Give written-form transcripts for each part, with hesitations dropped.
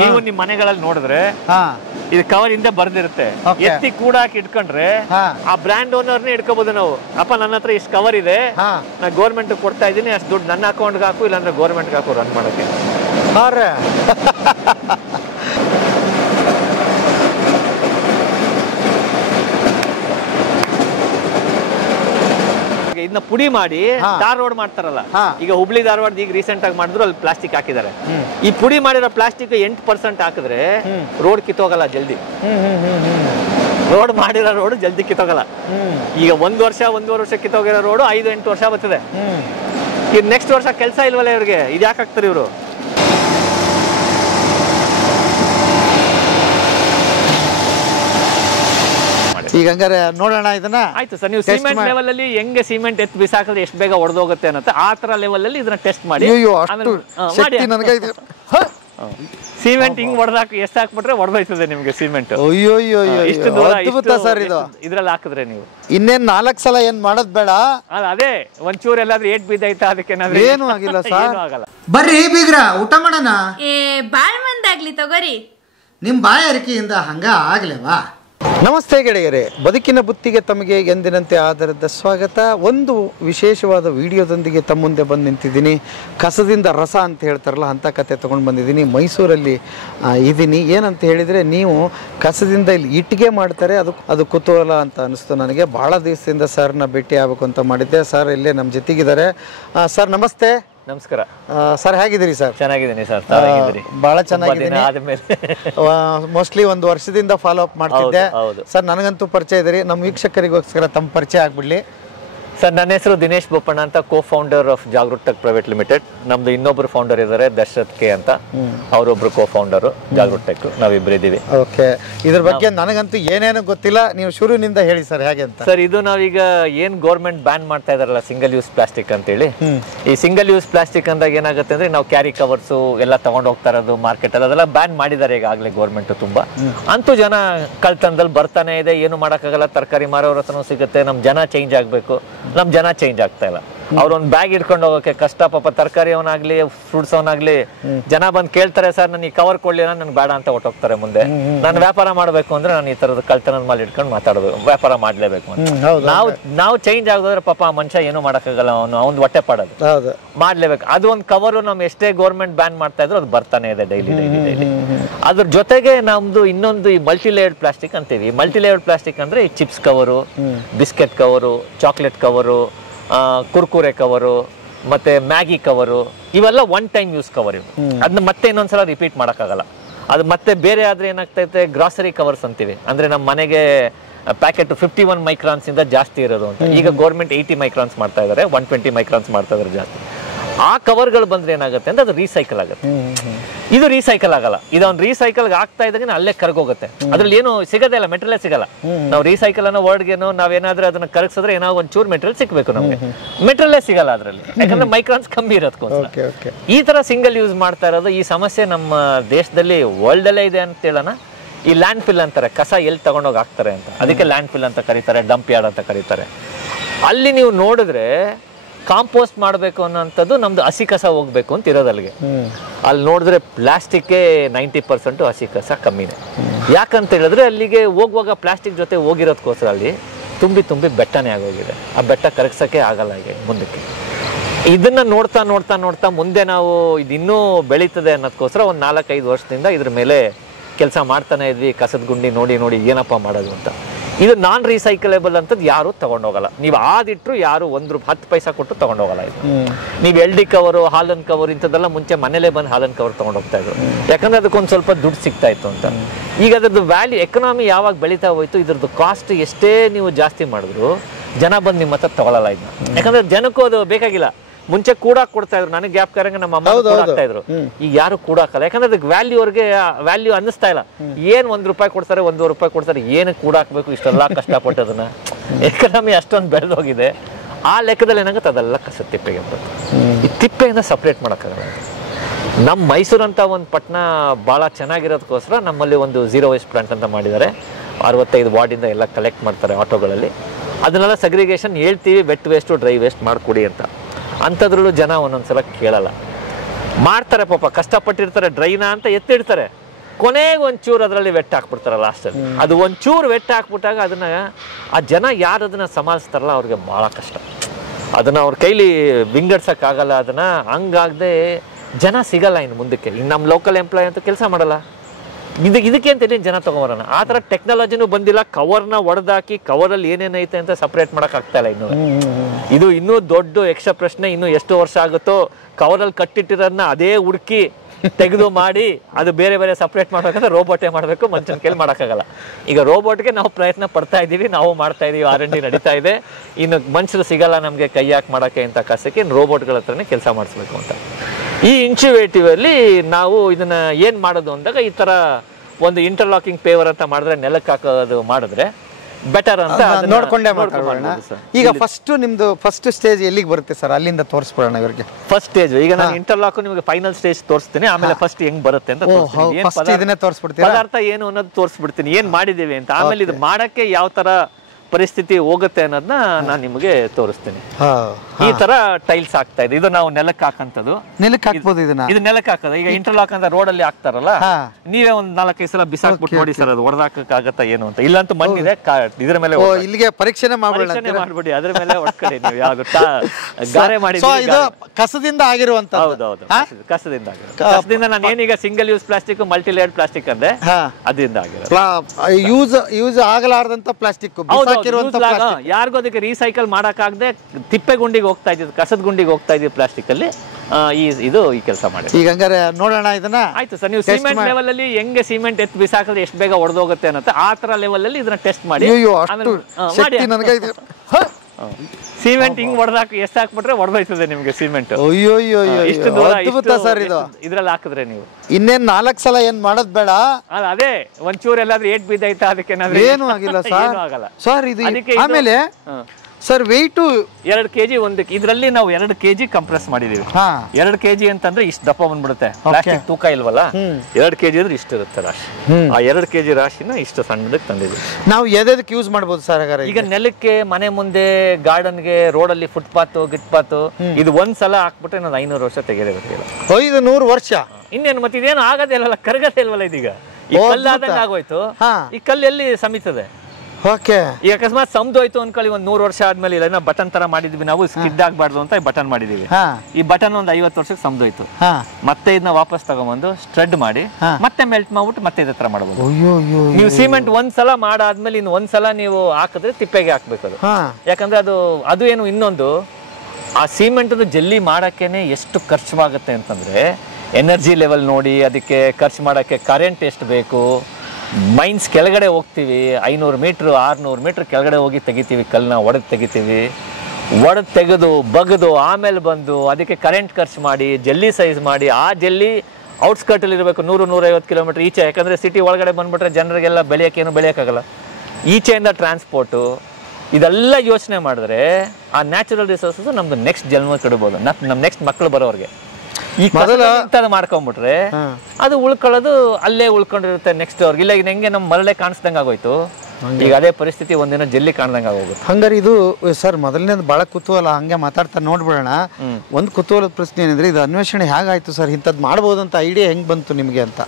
ನೀವು ನಿಮ್ಮ ಮನೆಗಳಲ್ಲಿ ನೋಡಿದ್ರೆ ಇದು ಕವರ್ ಹಿಂದೆ ಬರ್ದಿರುತ್ತೆ. ಎತ್ತಿ ಕೂಡ ಹಾಕಿ ಇಟ್ಕೊಂಡ್ರೆ ಆ ಬ್ರ್ಯಾಂಡ್ ಓನರ್ನೇ ಇಟ್ಕೋಬಹುದು ನಾವು. ಅಪ್ಪ ನನ್ನ ಹತ್ರ ಇಷ್ಟು ಕವರ್ ಇದೆ, ನಾ ಗೌರ್ಮೆಂಟ್ ಕೊಡ್ತಾ ಇದ್ದೀನಿ, ಅಷ್ಟು ದುಡ್ಡು ನನ್ನ ಅಕೌಂಟ್ಗೆ ಹಾಕು, ಇಲ್ಲಾಂದ್ರೆ ಗೌರ್ಮೆಂಟ್ಗೆ ಹಾಕು ರನ್ ಮಾಡೋಕ್ಕೆ. ಇದನ್ನ ಪುಡಿ ಮಾಡಿ ಟಾರ್ ರೋಡ್ ಮಾಡ್ತಾರಲ್ಲ, ಈಗ ಹುಬ್ಳಿ ಧಾರವಾಡ ಈಗ ರೀಸೆಂಟ್ ಆಗಿ ಮಾಡಿದ್ರು, ಅಲ್ಲಿ ಪ್ಲಾಸ್ಟಿಕ್ ಹಾಕಿದ್ದಾರೆ. ಈ ಪುಡಿ ಮಾಡಿರೋ ಪ್ಲಾಸ್ಟಿಕ್ 8% ಹಾಕಿದ್ರೆ ರೋಡ್ ಕಿತ್ತೋಗಲ್ಲ ಜಲ್ದಿ. ರೋಡ್ ಮಾಡಿರೋ ರೋಡ್ ಜಲ್ದಿ ಕಿತ್ತೋಗಲ್ಲ. ಈಗ 1 ವರ್ಷ 1.5 ವರ್ಷ ಕಿತ್ತೋಗಿರೋ ರೋಡ್ 5-8 ವರ್ಷ ಬರ್ತದೆ. ಈಗ ನೆಕ್ಸ್ಟ್ ವರ್ಷ ಕೆಲಸ ಇಲ್ವಲ್ಲ ಇವ್ರಿಗೆ, ಇದು ಯಾಕೆ ಹಾಕ್ತಾರೆ ಇವರು? ಈಗ ಹಂಗಾರೆ ನೋಡೋಣ ಇದನ್ನ. ಆಯ್ತು ಸರ್, ನೀವು ಸಿಮೆಂಟ್ ಲೆವೆಲ್ ಅಲ್ಲಿ ಹೆಂಗೆ ಸಿಮೆಂಟ್ ಎತ್ತು ಬಿಸಾಕಿದ್ರೆ ಎಷ್ಟು ಬೇಗ ಒಡೆದೋಗುತ್ತೆ ಅನ್ನತ್ತೆ, ಆ ತರ ಲೆವೆಲ್ ಅಲ್ಲಿ ಇದನ್ನ ಟೆಸ್ಟ್ ಮಾಡಿ. ಸಿಮೆಂಟ್ ಹಿಂಗ್ ಹೊಡೆದಾಕ ಎಷ್ಟು ಹಾಕ್ಬಿಟ್ರೆ ಹೊಡೆದೋಯ್ತದೆ ನಿಮ್ಗೆ ಸಿಮೆಂಟ್. ಇಷ್ಟು ದೂರ ಇದ್ರಲ್ಲಿ ಹಾಕಿದ್ರೆ ನೀವು ಇನ್ನೇನ್ 4 ಸಲ ಏನ್ ಮಾಡೋದ್ ಬೇಡ. ಅದೇ ಒಂಚೂರು ಎಲ್ಲಾದ್ರೂ ಏಟ್ ಬಿದ್ದೈತಾ ಅದಕ್ಕೆ ಏನು ಆಗಿಲ್ಲ ಸರ್. ಆಗಲ್ಲ. ಬರ್ರಿ ಬೀಗ್ರ ಊಟ ಮಾಡೋಣ. ಬಾಳ್ ಮಂದಾಗ್ಲಿ ತಗೋರಿ. ನಿಮ್ ಬಾಯಾರಿಕೆಯಿಂದ ಹಂಗ ಆಗ್ಲೇವಾ? ನಮಸ್ತೆ ಗೆಳೆಯರೇ, ಬದುಕಿನ ಬುತ್ತಿಗೆ ತಮಗೆ ಎಂದಿನಂತೆ ಆಧಾರದ ಸ್ವಾಗತ. ಒಂದು ವಿಶೇಷವಾದ ವಿಡಿಯೋದೊಂದಿಗೆ ತಮ್ಮ ಮುಂದೆ ಬಂದು ನಿಂತಿದ್ದೀನಿ. ಕಸದಿಂದ ರಸ ಅಂತ ಹೇಳ್ತಾರಲ್ಲ, ಅಂಥ ಕತೆ ತೊಗೊಂಡು ಬಂದಿದ್ದೀನಿ. ಮೈಸೂರಲ್ಲಿ ಇದ್ದೀನಿ. ಏನಂತ ಹೇಳಿದರೆ, ನೀವು ಕಸದಿಂದ ಇಲ್ಲಿ ಇಟ್ಟಿಗೆ ಮಾಡ್ತಾರೆ, ಅದು ಕುತೂಹಲ ಅಂತ ಅನಿಸ್ತು ನನಗೆ. ಭಾಳ ದಿವಸದಿಂದ ಸರ್ನ ಭೇಟಿ ಆಗಬೇಕು ಅಂತ ಮಾಡಿದ್ದೆ. ಸರ್ ಇಲ್ಲೇ ನಮ್ಮ ಜೊತೆಗಿದ್ದಾರೆ. ಸರ್ ನಮಸ್ತೆ. ನಮಸ್ಕಾರ ಸರ್, ಹೇಗಿದ್ದೀರಿ ಸರ್? ಚೆನ್ನಾಗಿದ್ದೀನಿ ಸರ್. ಬಹಳ ಚೆನ್ನಾಗಿದ್ದೀನಿ. ಮೋಸ್ಟ್ಲಿ 1 ವರ್ಷದಿಂದ ಫಾಲೋ ಅಪ್ ಮಾಡ್ತಿದ್ದೆ ಸರ್. ನನಗಂತೂ ಪರಿಚಯ ಇದ್ದೀರಿ. ನಮ್ಮ ವೀಕ್ಷಕರಿಗೋಸ್ಕರ ತಮ್ಮ ಪರಿಚಯ ಆಗ್ಬಿಡ್ಲಿ ಸರ್. ನನ್ನ ಹೆಸರು ದಿನೇಶ್ ಬೋಪಣ್ಣ ಅಂತ, co founder of Jagrut Tech private limited. ನಮ್ದು ಇನ್ನೊಬ್ರು ಫೌಂಡರ್ ಇದ್ದಾರೆ, ದಶರಥ್ ಕೆ ಅಂತ, ಅವರೊಬ್ರು ಕೋ ಫೌಂಡರ್ ಜಾಗೃತ್ ಟೆಕ್. ನಾವಿಬ್ರು ಇದ್ದೀವಿ. ಓಕೆ, ಇದ್ರ ಬಗ್ಗೆ ನನಗಂತೂ ಏನೇನು ಗೊತ್ತಿಲ್ಲ, ನೀವು ಶುರುವಿನಿಂದ ಹೇಳಿ ಸರ್ ಹೇಗೆ ಅಂತ. ಸರ್, ಇದು ನಾವೀಗ ಏನ್ ಗೌರ್ಮೆಂಟ್ ಬ್ಯಾನ್ ಮಾಡ್ತಾ ಇದಾರಲ್ಲ ಸಿಂಗಲ್ ಯೂಸ್ ಪ್ಲಾಸ್ಟಿಕ್ ಅಂತೇಳಿ, ಈ ಸಿಂಗಲ್ ಯೂಸ್ ಪ್ಲಾಸ್ಟಿಕ್ ಅಂದಾಗ ಏನಾಗುತ್ತೆ ಅಂದ್ರೆ, ನಾವು ಕ್ಯಾರಿ ಕವರ್ಸು ಎಲ್ಲ ತಗೊಂಡು ಹೋಗ್ತಾ ಇರೋದು ಮಾರ್ಕೆಟ್ ಅಲ್ಲಿ, ಅದೆಲ್ಲ ಬ್ಯಾನ್ ಮಾಡಿದ್ದಾರೆ ಈಗಾಗಲೇ ಗೌರ್ಮೆಂಟ್ ತುಂಬಾ. ಅಂತೂ ಜನ ಕಳ್ತನದಲ್ಲಿ ಬರ್ತಾನೆ ಇದೆ, ಏನು ಮಾಡೋಕ್ಕಾಗಲ್ಲ. ತರಕಾರಿ ಮಾರೋರ ಹತ್ರನೂ ಸಿಗುತ್ತೆ. ನಮ್ ಜನ ಚೇಂಜ್ ಆಗ್ಬೇಕು, ನಮ್ ಜನ ಚೇಂಜ್ ಆಗ್ತಾ ಇಲ್ಲ. ಅವ್ರೊಂದ್ ಬ್ಯಾಗ್ ಇಟ್ಕೊಂಡು ಹೋಗೋಕೆ ಕಷ್ಟ ಪಾಪ. ತರಕಾರಿ ಅವನಾಗ್ಲಿ ಫ್ರೂಟ್ಸ್ ಅವನಾಗ್ಲಿ ಜನ ಬಂದ್ ಕೇಳ್ತಾರೆ, ಸರ್ ನನ್ ಈ ಕವರ್ ಕೊಡ್ಲಿ, ನನ್ಗೆ ಬೇಡ ಅಂತ ಹೊಟ್ಟೋಗ್ತಾರೆ ಮುಂದೆ. ನಾನು ವ್ಯಾಪಾರ ಮಾಡ್ಬೇಕು ಅಂದ್ರೆ ನಾನು ಈ ತರದ ಕಳ್ತನದ ಮೇಲೆ ಇಟ್ಕೊಂಡು ಮಾತಾಡೋದು, ವ್ಯಾಪಾರ ಮಾಡ್ಲೇಬೇಕು ಅಂತ. ನಾವು ಚೇಂಜ್ ಆಗೋದ್ರೆ ಪಾಪ ಆ ಮನುಷ್ಯ ಏನು ಮಾಡಕ್ಕಾಗಲ್ಲ, ಅವ್ನು ಹೊಟ್ಟೆ ಪಾಡೋದು ಮಾಡ್ಲೇಬೇಕು. ಅದು ಒಂದು ಕವರು ನಮ್ ಎಷ್ಟೇ ಗೌರ್ಮೆಂಟ್ ಬ್ಯಾನ್ ಮಾಡ್ತಾ ಇದ್ರು ಅದು ಬರ್ತಾನೆ ಇದೆ ಡೈಲಿ. ಅದ್ರ ಜೊತೆಗೆ ನಮ್ದು ಇನ್ನೊಂದು ಈ ಮಲ್ಟಿ ಲೇಯರ್ಡ್ ಪ್ಲಾಸ್ಟಿಕ್ ಅಂತೀವಿ. ಮಲ್ಟಿ ಲೇಯರ್ಡ್ ಪ್ಲಾಸ್ಟಿಕ್ ಅಂದ್ರೆ ಈ chips cover, biscuit cover, chocolate cover, Kurkure cover, ಮತ್ತೆ ಮ್ಯಾಗಿ ಕವರು, ಇವೆಲ್ಲ 1 ಟೈಮ್ ಯೂಸ್ ಕವರ್. ಇವು ಅದನ್ನ ಮತ್ತೆ ಇನ್ನೊಂದ್ಸಲ ರಿಪೀಟ್ ಮಾಡಕ್ಕಾಗಲ್ಲ. ಅದು ಮತ್ತೆ ಬೇರೆ ಆದ್ರೆ ಏನಾಗ್ತೈತೆ, ಗ್ರಾಸರಿ ಕವರ್ಸ್ ಅಂತೀವಿ. ಅಂದ್ರೆ ನಮ್ಮ ಮನೆಗೆ ಪ್ಯಾಕೆಟ್ 51 ಮೈಕ್ರಾನ್ಸ್ ಇಂದ ಜಾಸ್ತಿ ಇರೋದು ಅಂತ. ಈಗ ಗೌರ್ಮೆಂಟ್ 80 ಮೈಕ್ರಾನ್ಸ್ ಮಾಡ್ತಾ ಇದಾರೆ, 120 ಮೈಕ್ರಾನ್ಸ್ ಮಾಡ್ತಾ ಇದಾರೆ ಜಾಸ್ತಿ. ಆ ಕವರ್ಗಳು ಬಂದ್ರೆ ಏನಾಗುತ್ತೆ ಅಂದ್ರೆ ಅದು ರೀಸೈಕಲ್ ಆಗುತ್ತೆ. ಇದು ರೀಸೈಕಲ್ ಆಗಲ್ಲ. ಇದೊಂದು ರೀಸೈಕಲ್ ಆಗ್ತಾ ಇದ್ದಾಗ ಅಲ್ಲೇ ಕರ್ಗೋಗುತ್ತೆ. ಅದ್ರಲ್ಲಿ ಏನು ಸಿಗದೆ ಇಲ್ಲ, ಮೆಟೀರಿಯಲ್ ಸಿಗಲ್ಲ. ನಾವು ರೀಸೈಕಲ್ ಅನ್ನೋ ವರ್ಡ್ಗೇನು ನಾವೇನಾದ್ರೂ ಅದನ್ನ ಕರಗಿಸಿದ್ರೆ ಏನೋ ಒಂಚೂರು ಮೆಟೀರಿಯಲ್ ಸಿಕ್ಬೇಕು ನಮ್ಗೆ. ಮೆಟೀರಿಯಲ್ ಸಿಗಲ್ಲ ಅದ್ರಲ್ಲಿ, ಯಾಕಂದ್ರೆ ಮೈಕ್ರಾನ್ಸ್ ಕಮ್ಮಿ ಇರೋದಕ್ಕೋಸ್ಕರ. ಈ ತರ ಸಿಂಗಲ್ ಯೂಸ್ ಮಾಡ್ತಾ ಇರೋದು ಈ ಸಮಸ್ಯೆ ನಮ್ಮ ದೇಶದಲ್ಲಿ ವರ್ಲ್ಡ್ ಅಲ್ಲೇ ಇದೆ ಅಂತ ಹೇಳೋಣ. ಈ ಲ್ಯಾಂಡ್ ಫಿಲ್ ಅಂತಾರೆ, ಕಸ ಎಲ್ಲಿ ತಗೊಂಡೋಗಿ ಹಾಕ್ತಾರೆ ಅಂತ, ಅದಕ್ಕೆ ಲ್ಯಾಂಡ್ ಫಿಲ್ ಅಂತ ಕರೀತಾರೆ, ಡಂಪ್ ಯಾರ್ಡ್ ಅಂತ ಕರೀತಾರೆ. ಅಲ್ಲಿ ನೀವು ನೋಡಿದ್ರೆ ಕಾಂಪೋಸ್ಟ್ ಮಾಡಬೇಕು ಅನ್ನೋಂಥದ್ದು ನಮ್ದು ಹಸಿ ಕಸ ಹೋಗ್ಬೇಕು ಅಂತ ಇರೋದು ಅಲ್ಲಿಗೆ. ಅಲ್ಲಿ ನೋಡಿದ್ರೆ ಪ್ಲಾಸ್ಟಿಕ್ಕೇ 90% ಹಸಿ ಕಸ ಕಮ್ಮಿನೇ. ಯಾಕಂತ ಹೇಳಿದ್ರೆ ಅಲ್ಲಿಗೆ ಹೋಗುವಾಗ ಪ್ಲಾಸ್ಟಿಕ್ ಜೊತೆ ಹೋಗಿರೋದಕ್ಕೋಸ್ಕರ ಅಲ್ಲಿ ತುಂಬಿ ಬೆಟ್ಟನೇ ಆಗೋಗಿದೆ. ಆ ಬೆಟ್ಟ ಕರಗಿಸೋಕ್ಕೆ ಆಗಲ್ಲ ಈಗ ಮುಂದಕ್ಕೆ. ಇದನ್ನ ನೋಡ್ತಾ ನೋಡ್ತಾ ನೋಡ್ತಾ ಮುಂದೆ ನಾವು ಇದಿನ್ನೂ ಬೆಳೀತದೆ ಅನ್ನೋದಕ್ಕೋಸ್ಕರ ಒಂದು 4-5 ವರ್ಷದಿಂದ ಇದ್ರ ಮೇಲೆ ಕೆಲಸ ಮಾಡ್ತಾನೆ ಇದ್ವಿ. ಕಸದ ಗುಂಡಿ ನೋಡಿ ನೋಡಿ ಏನಪ್ಪ ಮಾಡೋದು ಅಂತ. ಇದು ನಾನ್ ರೀಸೈಕಲೇಬಲ್ ಅಂತದ್ದು ಯಾರು ತಗೊಂಡೋಗಲ್ಲ. ನೀವು ಆದಿಟ್ರು ಯಾರು 1 ರೂಪಾಯಿ 10 ಪೈಸಾ ಕೊಟ್ಟು ತಗೊಂಡೋಗಲ್ಲ. ಇದು ನೀವು LD ಕವರು, ಹಾಲನ್ ಕವರ್ ಇಂಥದ್ದೆಲ್ಲ ಮುಂಚೆ ಮನೇಲೆ ಬಂದು ಹಾಲನ್ ಕವರ್ ತಗೊಂಡೋಗ್ತಾ ಇದ್ರು, ಯಾಕಂದ್ರೆ ಅದಕ್ಕೊಂದು ಸ್ವಲ್ಪ ದುಡ್ಡು ಸಿಗ್ತಾ ಇತ್ತು ಅಂತ. ಈಗ ಅದ್ರದ್ದು ವ್ಯಾಲ್ಯೂ, ಎಕನಾಮಿ ಯಾವಾಗ ಬೆಳೀತಾ ಹೋಯ್ತು, ಇದ್ರದ್ದು ಕಾಸ್ಟ್ ಎಷ್ಟೇ ನೀವು ಜಾಸ್ತಿ ಮಾಡಿದ್ರು ಜನ ಬಂದು ನಿಮ್ಮ ಹತ್ರ ತಗೊಳ್ಳಲ್ಲ ಇದನ್ನ. ಯಾಕಂದ್ರೆ ಜನಕ್ಕೂ ಅದು ಬೇಕಾಗಿಲ್ಲ. ಮುಂಚೆ ಕೂಡಾಕ್ ಕೊಡ್ತಾ ಇದ್ರು, ನನಗೆ ಗ್ಯಾಪ್ ಕರಂಗ ನಮ್ಮ ಅಮ್ಮ ಕೂಡಾಕ್ತಾ ಇದ್ರು. ಈಗ ಯಾರು ಕೂಡಾಕಲ್ಲ, ಯಾಕಂದ್ರೆ ಅದಕ್ಕೆ ವ್ಯಾಲ್ಯೂ ಅವ್ರಿಗೆ ವ್ಯಾಲ್ಯೂ ಅನ್ನಿಸ್ತಾ ಇಲ್ಲ. ಏನ್ 1 ರೂಪಾಯಿ ಕೊಡ್ತಾರೆ, 1.5 ರೂಪಾಯಿ ಕೊಡ್ತಾರೆ, ಏನು ಕೂಡಾಕ್ಬೇಕು ಇಷ್ಟೆಲ್ಲ ಕಷ್ಟಪಟ್ಟು ಅದನ್ನ. ಎಕನಾಮಿ ಅಷ್ಟೊಂದು ಬೆಳೆದೋಗಿದೆ. ಆ ಲೆಕ್ಕದಲ್ಲಿ ಏನಾಗುತ್ತೆ ಅದೆಲ್ಲ ಕಸ ತಿಪ್ಪೆಗೆ ಬರುತ್ತೆ. ಈ ತಿಪ್ಪೆಯಿಂದ ಸಪ್ರೇಟ್ ಮಾಡೋಕ್ಕಾಗಲ್ಲ. ನಮ್ಮ ಮೈಸೂರು ಅಂತ ಒಂದು ಪಟ್ಟಣ ಭಾಳ ಚೆನ್ನಾಗಿರೋದಕ್ಕೋಸ್ಕರ ನಮ್ಮಲ್ಲಿ ಒಂದು 0 ವೇಸ್ಟ್ ಪ್ಲಾಂಟ್ ಅಂತ ಮಾಡಿದ್ದಾರೆ. 65 ವಾರ್ಡಿಂದ ಎಲ್ಲ ಕಲೆಕ್ಟ್ ಮಾಡ್ತಾರೆ ಆಟೋಗಳಲ್ಲಿ. ಅದನ್ನೆಲ್ಲ ಸಗ್ರಿಗೇಷನ್ ಹೇಳ್ತೀವಿ, ವೆಟ್ ವೇಸ್ಟು ಡ್ರೈ ವೇಸ್ಟ್ ಮಾಡಿಕೊಡಿ ಅಂತ. ಅಂಥದ್ರಲ್ಲೂ ಜನ ಒಂದೊಂದ್ಸಲ ಕೇಳಲ್ಲ. ಮಾಡ್ತಾರೆ ಪಾಪ, ಕಷ್ಟಪಟ್ಟಿರ್ತಾರೆ, ಡ್ರೈನ ಅಂತ ಎತ್ತಿಡ್ತಾರೆ, ಕೊನೆಗೆ ಒಂಚೂರು ಅದರಲ್ಲಿ ವೆಟ್ ಹಾಕ್ಬಿಡ್ತಾರ ಲಾಸ್ಟಲ್ಲಿ. ಅದು ಒಂಚೂರು ವೆಟ್ ಹಾಕ್ಬಿಟ್ಟಾಗ ಅದನ್ನ ಆ ಜನ ಯಾರು ಅದನ್ನ ಸಮಾಲಿಸ್ತಾರಲ್ಲ ಅವ್ರಿಗೆ ಭಾಳ ಕಷ್ಟ. ಅದನ್ನ ಅವ್ರ ಕೈಲಿ ವಿಂಗಡ್ಸಕ್ಕಾಗಲ್ಲ. ಅದನ್ನ ಹಂಗಾಗದೆ ಜನ ಸಿಗಲ್ಲ ಇನ್ನು ಮುಂದಕ್ಕೆ. ಇನ್ನು ನಮ್ಮ ಲೋಕಲ್ ಎಂಪ್ಲಾಯ್ ಅಂತೂ ಕೆಲಸ ಮಾಡಲ್ಲ. ಇದಕ್ಕೆ ಅಂತೇಳಿ ಜನ ತಗೊಂಬರೋಣ. ಆ ಥರ ಟೆಕ್ನಾಲಜಿನೂ ಬಂದಿಲ್ಲ. ಕವರ್ನ ಒಡೆದಾಕಿ ಕವರಲ್ಲಿ ಏನೇನೈತೆ ಅಂತ ಸಪ್ರೇಟ್ ಮಾಡೋಕ್ಕಾಗ್ತಾ ಇಲ್ಲ ಇನ್ನು. ಇದು ಇನ್ನೂ ದೊಡ್ಡ ಯಕ್ಷ ಪ್ರಶ್ನೆ. ಇನ್ನೂ ಎಷ್ಟು ವರ್ಷ ಆಗುತ್ತೋ ಕವರಲ್ಲಿ ಕಟ್ಟಿಟ್ಟಿರೋದನ್ನ ಅದೇ ಹುಡುಕಿ ತೆಗೆದು ಮಾಡಿ ಅದು ಬೇರೆ ಬೇರೆ ಸಪ್ರೇಟ್ ಮಾಡ್ಬೇಕಂದ್ರೆ ರೋಬೋಟೇ ಮಾಡಬೇಕು, ಮನುಷ್ಯನ ಕೈಲಿ ಮಾಡೋಕ್ಕಾಗಲ್ಲ. ಈಗ ರೋಬೋಟ್ಗೆ ನಾವು ಪ್ರಯತ್ನ ಪಡ್ತಾ ಇದ್ದೀವಿ, ನಾವು ಮಾಡ್ತಾ ಇದೀವಿ, R&D ನಡೀತಾ ಇದೆ. ಇನ್ನು ಮನುಷ್ಯರು ಸಿಗಲ್ಲ ನಮಗೆ ಕೈ ಹಾಕಿ ಮಾಡೋಕ್ಕೆ ಅಂತ ಕಾಸಕ್ಕೆ ಇನ್ನು ರೋಬೋಟ್ಗಳ ಹತ್ರನೇ ಕೆಲಸ ಮಾಡಿಸ್ಬೇಕು ಅಂತ. ಈ ಇನ್ಕ್ಯುಬೇಟಿವ್ ಅಲ್ಲಿ ನಾವು ಇದನ್ನ ಏನ್ ಮಾಡೋದು ಅಂದಾಗ ಈ ತರ ಒಂದು ಇಂಟರ್ಲಾಕಿಂಗ್ ಪೇವರ್ ಅಂತ ಮಾಡಿದ್ರೆ ನೆಲಕ್ಕೆ ಹಾಕೋದು ಮಾಡಿದ್ರೆ ಬೆಟರ್ ಅಂತ ನೋಡ್ಕೊಂಡೇ ಮಾತಾಡೋಣ. ಈಗ ನಿಮ್ದು ಫಸ್ಟ್ ಸ್ಟೇಜ್ ಎಲ್ಲಿಗೆ ಬರುತ್ತೆ ಸರ್? ಅಲ್ಲಿಂದ ತೋರಿಸ್ಬಿಡೋಣ ಇವರಿಗೆ. ಫಸ್ಟ್ ಸ್ಟೇಜ್ ಈಗ ನಾನು ಇಂಟರ್ಲಾಕ್ ನಿಮಗೆ ಫೈನಲ್ ಸ್ಟೇಜ್ ತೋರಿಸ್ತೀನಿ, ಆಮೇಲೆ ಫಸ್ಟ್ ಹೆಂಗ್ ಬರುತ್ತೆ ಅಂತ ತೋರಿಸ್ಬಿಡ್ತೀನಿ. ಪದಾರ್ಥ ಏನು ಅನ್ನೋದು ತೋರಿಸ್ಬಿಡ್ತೀನಿ, ಏನ್ ಮಾಡಿದೀವಿ ಅಂತ. ಆಮೇಲೆ ಇದು ಮಾಡಕ್ಕೆ ಯಾವ ತರ ಪರಿಸ್ಥಿತಿ ಹೋಗುತ್ತೆ ಅನ್ನೋದನ್ನ ನಾನು ನಿಮಗೆ ತೋರಿಸ್ತೀನಿ. ಈ ತರ ಟೈಲ್ಸ್ ಹಾಕ್ತಾ ಇದೆ. ಇದು ನಾವು ನೆಲಕ್ಕೆ ಹಾಕಂತದ್ದು. ನೆಲಕ್ಕೆ ಹಾಕ್ಬೋದು ಇದನ್ನ. ಇದು ನೆಲಕ್ಕೆ ಹಾಕೋದು. ಈಗ ಇಂಟರ್ಲಾಕ್ ಅಂತ ರೋಡ್ ಅಲ್ಲಿ ಹಾಕ್ತಾರಲ್ಲ, ನೀವೇ ಒಂದ್ 4-5 ಸಲ ಬಿಸಾಕ್ಬಿಟ್ಟು ನೋಡಿ ಸರ್ ಅದು ಹೊಡೆದಾಕಕ್ಕಾಗತ್ತಾ ಏನು ಅಂತ. ಇಲ್ಲಂತೂ ಮಣ್ಣಿದೆ, ಇದ್ರ ಮೇಲೆ ಇಲ್ಲಿಗೆ ಪರೀಕ್ಷೆನೆ ಮಾಡ್ಬಿಡಿ, ಅದ್ರ ಮೇಲೆ ಹೊಡ್ಕೊಳ್ಳಿ ನೀವು. ಯಾವ್ದು ಗಾರೆ ಮಾಡಿ ಕಸದಿಂದ ಆಗಿರುವಂತ. ಹೌದೌದು, ಕಸದಿಂದ ನಾನು ಏನೀಗ single use plastic, multi layered plastic ಅಂದೆ, ಅದರಿಂದ ಆಗಿರೋ ಯೂಸ್ ಆಗಲಾರ್ದಂತ ಪ್ಲಾಸ್ಟಿಕ್. ಯಾರಿಗೂ ಅದಕ್ಕೆ ರೀಸೈಕಲ್ ಮಾಡಕ್ಕಾಗದೆ ತಿಪ್ಪೆ ಗುಂಡಿಗೆ ಹೋಗ್ತಾ ಇದ್ದು, ಕಸದ ಗುಂಡಿಗೆ ಹೋಗ್ತಾ ಇದ್ದೀವಿ ಪ್ಲಾಸ್ಟಿಕ್ ಅಲ್ಲಿ. ಈ ಕೆಲಸ ಮಾಡಿ. ಈಗ ಹಂಗಾರೆ ನೋಡೋಣ ಇದನ್ನ. ಆಯ್ತು ಸರ್, ನೀವು ಸಿಮೆಂಟ್ ಲೆವೆಲ್ ಅಲ್ಲಿ ಹೆಂಗೆ ಸಿಮೆಂಟ್ ಎತ್ತು ಬಿಸಾಕಿದ್ರೆ ಎಷ್ಟು ಬೇಗ ಒಡೆದೋಗುತ್ತೆ ಅನ್ನತ್ತೆ ಆ ತರ ಲೆವೆಲ್ ಅಲ್ಲಿ ಇದನ್ನ ಟೆಸ್ಟ್ ಮಾಡಿ. ಸಿಮೆಂಟ್ ಹಿಂಗ್ ಹೊಡೆದಾಕ ಎಷ್ಟು ಹಾಕ್ಬಿಟ್ರೆ ಹೊಡೆದೋಯ್ತದೆ ನಿಮ್ಗೆ ಸಿಮೆಂಟ್. ಇಷ್ಟು ದೂರ ಇದ್ರಲ್ಲಿ ಹಾಕಿದ್ರೆ ನೀವು ಇನ್ನೇನ್ 4 ಸಲ ಏನ್ ಮಾಡೋದ್ ಬೇಡ. ಅದೇ ಒಂಚೂರು ಎಲ್ಲಾದ್ರೂ ಏಟ್ ಬಿದ್ದೈತಾ ಅದಕ್ಕೆ ಏನು ಆಗಿಲ್ಲ ಸರ್. ಇದು ಆಮೇಲೆ ಸರ್ ವೆಯ್ಟ್ 2 kg ಒಂದಕ್ಕೆ. ಇದರಲ್ಲಿ ನಾವು 2 kg ಕಂಪ್ರೆಸ್ ಮಾಡಿದೀವಿ. 2 kg ಅಂತಂದ್ರೆ ಇಷ್ಟು ದಪ್ಪ ಬಂದ್ಬಿಡುತ್ತೆ. ಪ್ಲಾಸ್ಟಿಕ್ ತೂಕ ಇಲ್ವಲ್ಲ, 2 kg ಅಂದ್ರೆ ಇಷ್ಟು ಇರುತ್ತೆ ರಾಶಿ. ಆ 2 kg ರಾಶಿನ ಇಷ್ಟು ಸಣ್ಣದಕ್ಕೆ ತಂದಿದ್ದೀವಿ. ನಾವು ಯಾವ್ದಕ್ಕೆ ಯೂಸ್ ಮಾಡಬಹುದು ಸರ್? ಈಗ ನೆಲಕ್ಕೆ, ಮನೆ ಮುಂದೆ, ಗಾರ್ಡನ್ಗೆ, ರೋಡಲ್ಲಿ ಫುಟ್ಪಾತ್ ಗಿಟ್ಪಾತ್ ಇದು ಒಂದ್ಸಲ ಹಾಕ್ಬಿಟ್ರೆ ನಾನು 500 ವರ್ಷ ತೆಗೆಯಬೇಕಿಲ್ಲ. 500 ವರ್ಷ ಇನ್ನೇನು ಮತ್ತೆ ಇದೇನು ಆಗದೇ ಇಲ್ವಲ್ಲ, ಕರಗದೇ ಇಲ್ವಲ್ಲ ಇದೀಗ. ಈ ಕಲ್ಲಾದಂಗೆ ಆಗೋಯ್ತು. ಈ ಕಲ್ಲು ಎಲ್ಲಿ ಸಮಿತದೆ? ಈ ಅಕಸ್ಮಾತ್ ಸಮದೋಯ್ತು ಅನ್ಕೊಳ್ಳಿ, 100 ವರ್ಷ ಆದ್ಮೇಲೆ ಇಲ್ಲ ಬಟನ್ ತರ ಮಾಡಿದ್ವಿ ನಾವು, ಸ್ಕಿಡ್ ಆಗ್ಬಾರ್ದು ಅಂತ ಬಟನ್ ಮಾಡಿದೀವಿ. ಈ ಬಟನ್ 50 ವರ್ಷಕ್ಕೆ ಸಮದೋಯ್ತು. ಮತ್ತೆ ಇದನ್ನ ವಾಪಸ್ ತಗೊಂಡ್ಬಂದು ಸ್ಟ್ರೆಡ್ ಮಾಡಿ ಮತ್ತೆ ಮೆಲ್ಟ್ ಮಾಡ್ಬಿಟ್ಟು ಮತ್ತೆ ಇದೇ ತರ ಮಾಡಬಹುದು. ನೀವು ಸಿಮೆಂಟ್ ಒಂದ್ಸಲ ಮಾಡಾದ್ಮೇಲೆ ಇನ್ನು ಒಂದ್ಸಲ ನೀವು ಹಾಕಿದ್ರೆ ತಿಪ್ಪೆಗೆ ಹಾಕ್ಬೇಕು ಅದು. ಯಾಕಂದ್ರೆ ಅದು ಏನು ಇನ್ನೊಂದು, ಆ ಸಿಮೆಂಟ್ ಜಲ್ಲಿ ಮಾಡಕ್ಕೇನೆ ಎಷ್ಟು ಖರ್ಚಾಗುತ್ತೆ ಅಂತಂದ್ರೆ ಎನರ್ಜಿ ಲೆವೆಲ್ ನೋಡಿ, ಅದಕ್ಕೆ ಖರ್ಚು ಮಾಡಕ್ಕೆ ಕರೆಂಟ್ ಎಷ್ಟು ಬೇಕು. ಮೈನ್ಸ್ ಕೆಳಗಡೆ ಹೋಗ್ತೀವಿ, 500 ಮೀಟ್ರ್ 600 ಮೀಟ್ರ್ ಕೆಳಗಡೆ ಹೋಗಿ ತೆಗಿತೀವಿ, ಕಲ್ಲನ್ನ ಒಡೆದು ತೆಗಿತೀವಿ. ಒಡೆದು ತೆಗೆದು ಬಗ್ದು ಆಮೇಲೆ ಬಂದು ಅದಕ್ಕೆ ಕರೆಂಟ್ ಖರ್ಚು ಮಾಡಿ ಜಲ್ಲಿ ಸೈಜ್ ಮಾಡಿ, ಆ ಜಲ್ಲಿ ಔಟ್ಸ್ಕರ್ಟಲ್ಲಿ ಇರಬೇಕು 100-150 ಕಿಲೋಮೀಟರ್ ಈಚೆ. ಯಾಕಂದರೆ ಸಿಟಿ ಒಳಗಡೆ ಬಂದ್ಬಿಟ್ರೆ ಜನರಿಗೆಲ್ಲ ಬೆಳೆಯೋಕ್ಕೇನು ಬೆಳೆಯೋಕ್ಕಾಗಲ್ಲ. ಈಚೆಯಿಂದ ಟ್ರಾನ್ಸ್ಪೋರ್ಟು ಇದೆಲ್ಲ ಯೋಚನೆ ಮಾಡಿದ್ರೆ ಆ ನ್ಯಾಚುರಲ್ ರಿಸೋರ್ಸಸ್ ನಮ್ದು ನೆಕ್ಸ್ಟ್ ಜನ್ಮ ಕೆಡಬಹುದು, ನಮ್ಮ ನೆಕ್ಸ್ಟ್ ಮಕ್ಕಳು ಬರೋರಿಗೆ. ಈ ಮೊದಲ ಮಾಡ್ಕೊಂಡ್ಬಿಟ್ರೆ ಅದು ಉಳ್ಕೊಳ್ಳೋದು ಅಲ್ಲೇ ಉಳ್ಕೊಂಡಿರುತ್ತೆ ನೆಕ್ಸ್ಟ್ ಅವ್ರಿಗೆ. ಇಲ್ಲ ಈಗ ಹೆಂಗೆ ನಮ್ಮ ಮರಳೆ ಕಾಣಿಸ್ದಂಗೆ ಆಗೋಯ್ತು, ಈಗ ಅದೇ ಪರಿಸ್ಥಿತಿ ಒಂದಿನ ಜಲ್ಲಿ ಕಾಣ್ದಂಗೆ ಆಗೋಗುತ್ತೆ. ಹಂಗಾರೆ ಇದು ಸರ್ ಮೊದಲನೇದು ಬಹಳ ಕುತೂಹಲ, ಹಂಗೆ ಮಾತಾಡ್ತಾ ನೋಡ್ಬಿಡೋಣ. ಒಂದು ಕುತೂಹಲದ ಪ್ರಶ್ನೆ ಏನಂದ್ರೆ, ಇದು ಅನ್ವೇಷಣೆ ಹೇಗಾಯ್ತು ಸರ್? ಇಂಥದ್ದು ಮಾಡ್ಬೋದಂತ ಐಡಿಯಾ ಹೆಂಗ್ ಬಂತು ನಿಮಗೆ ಅಂತ?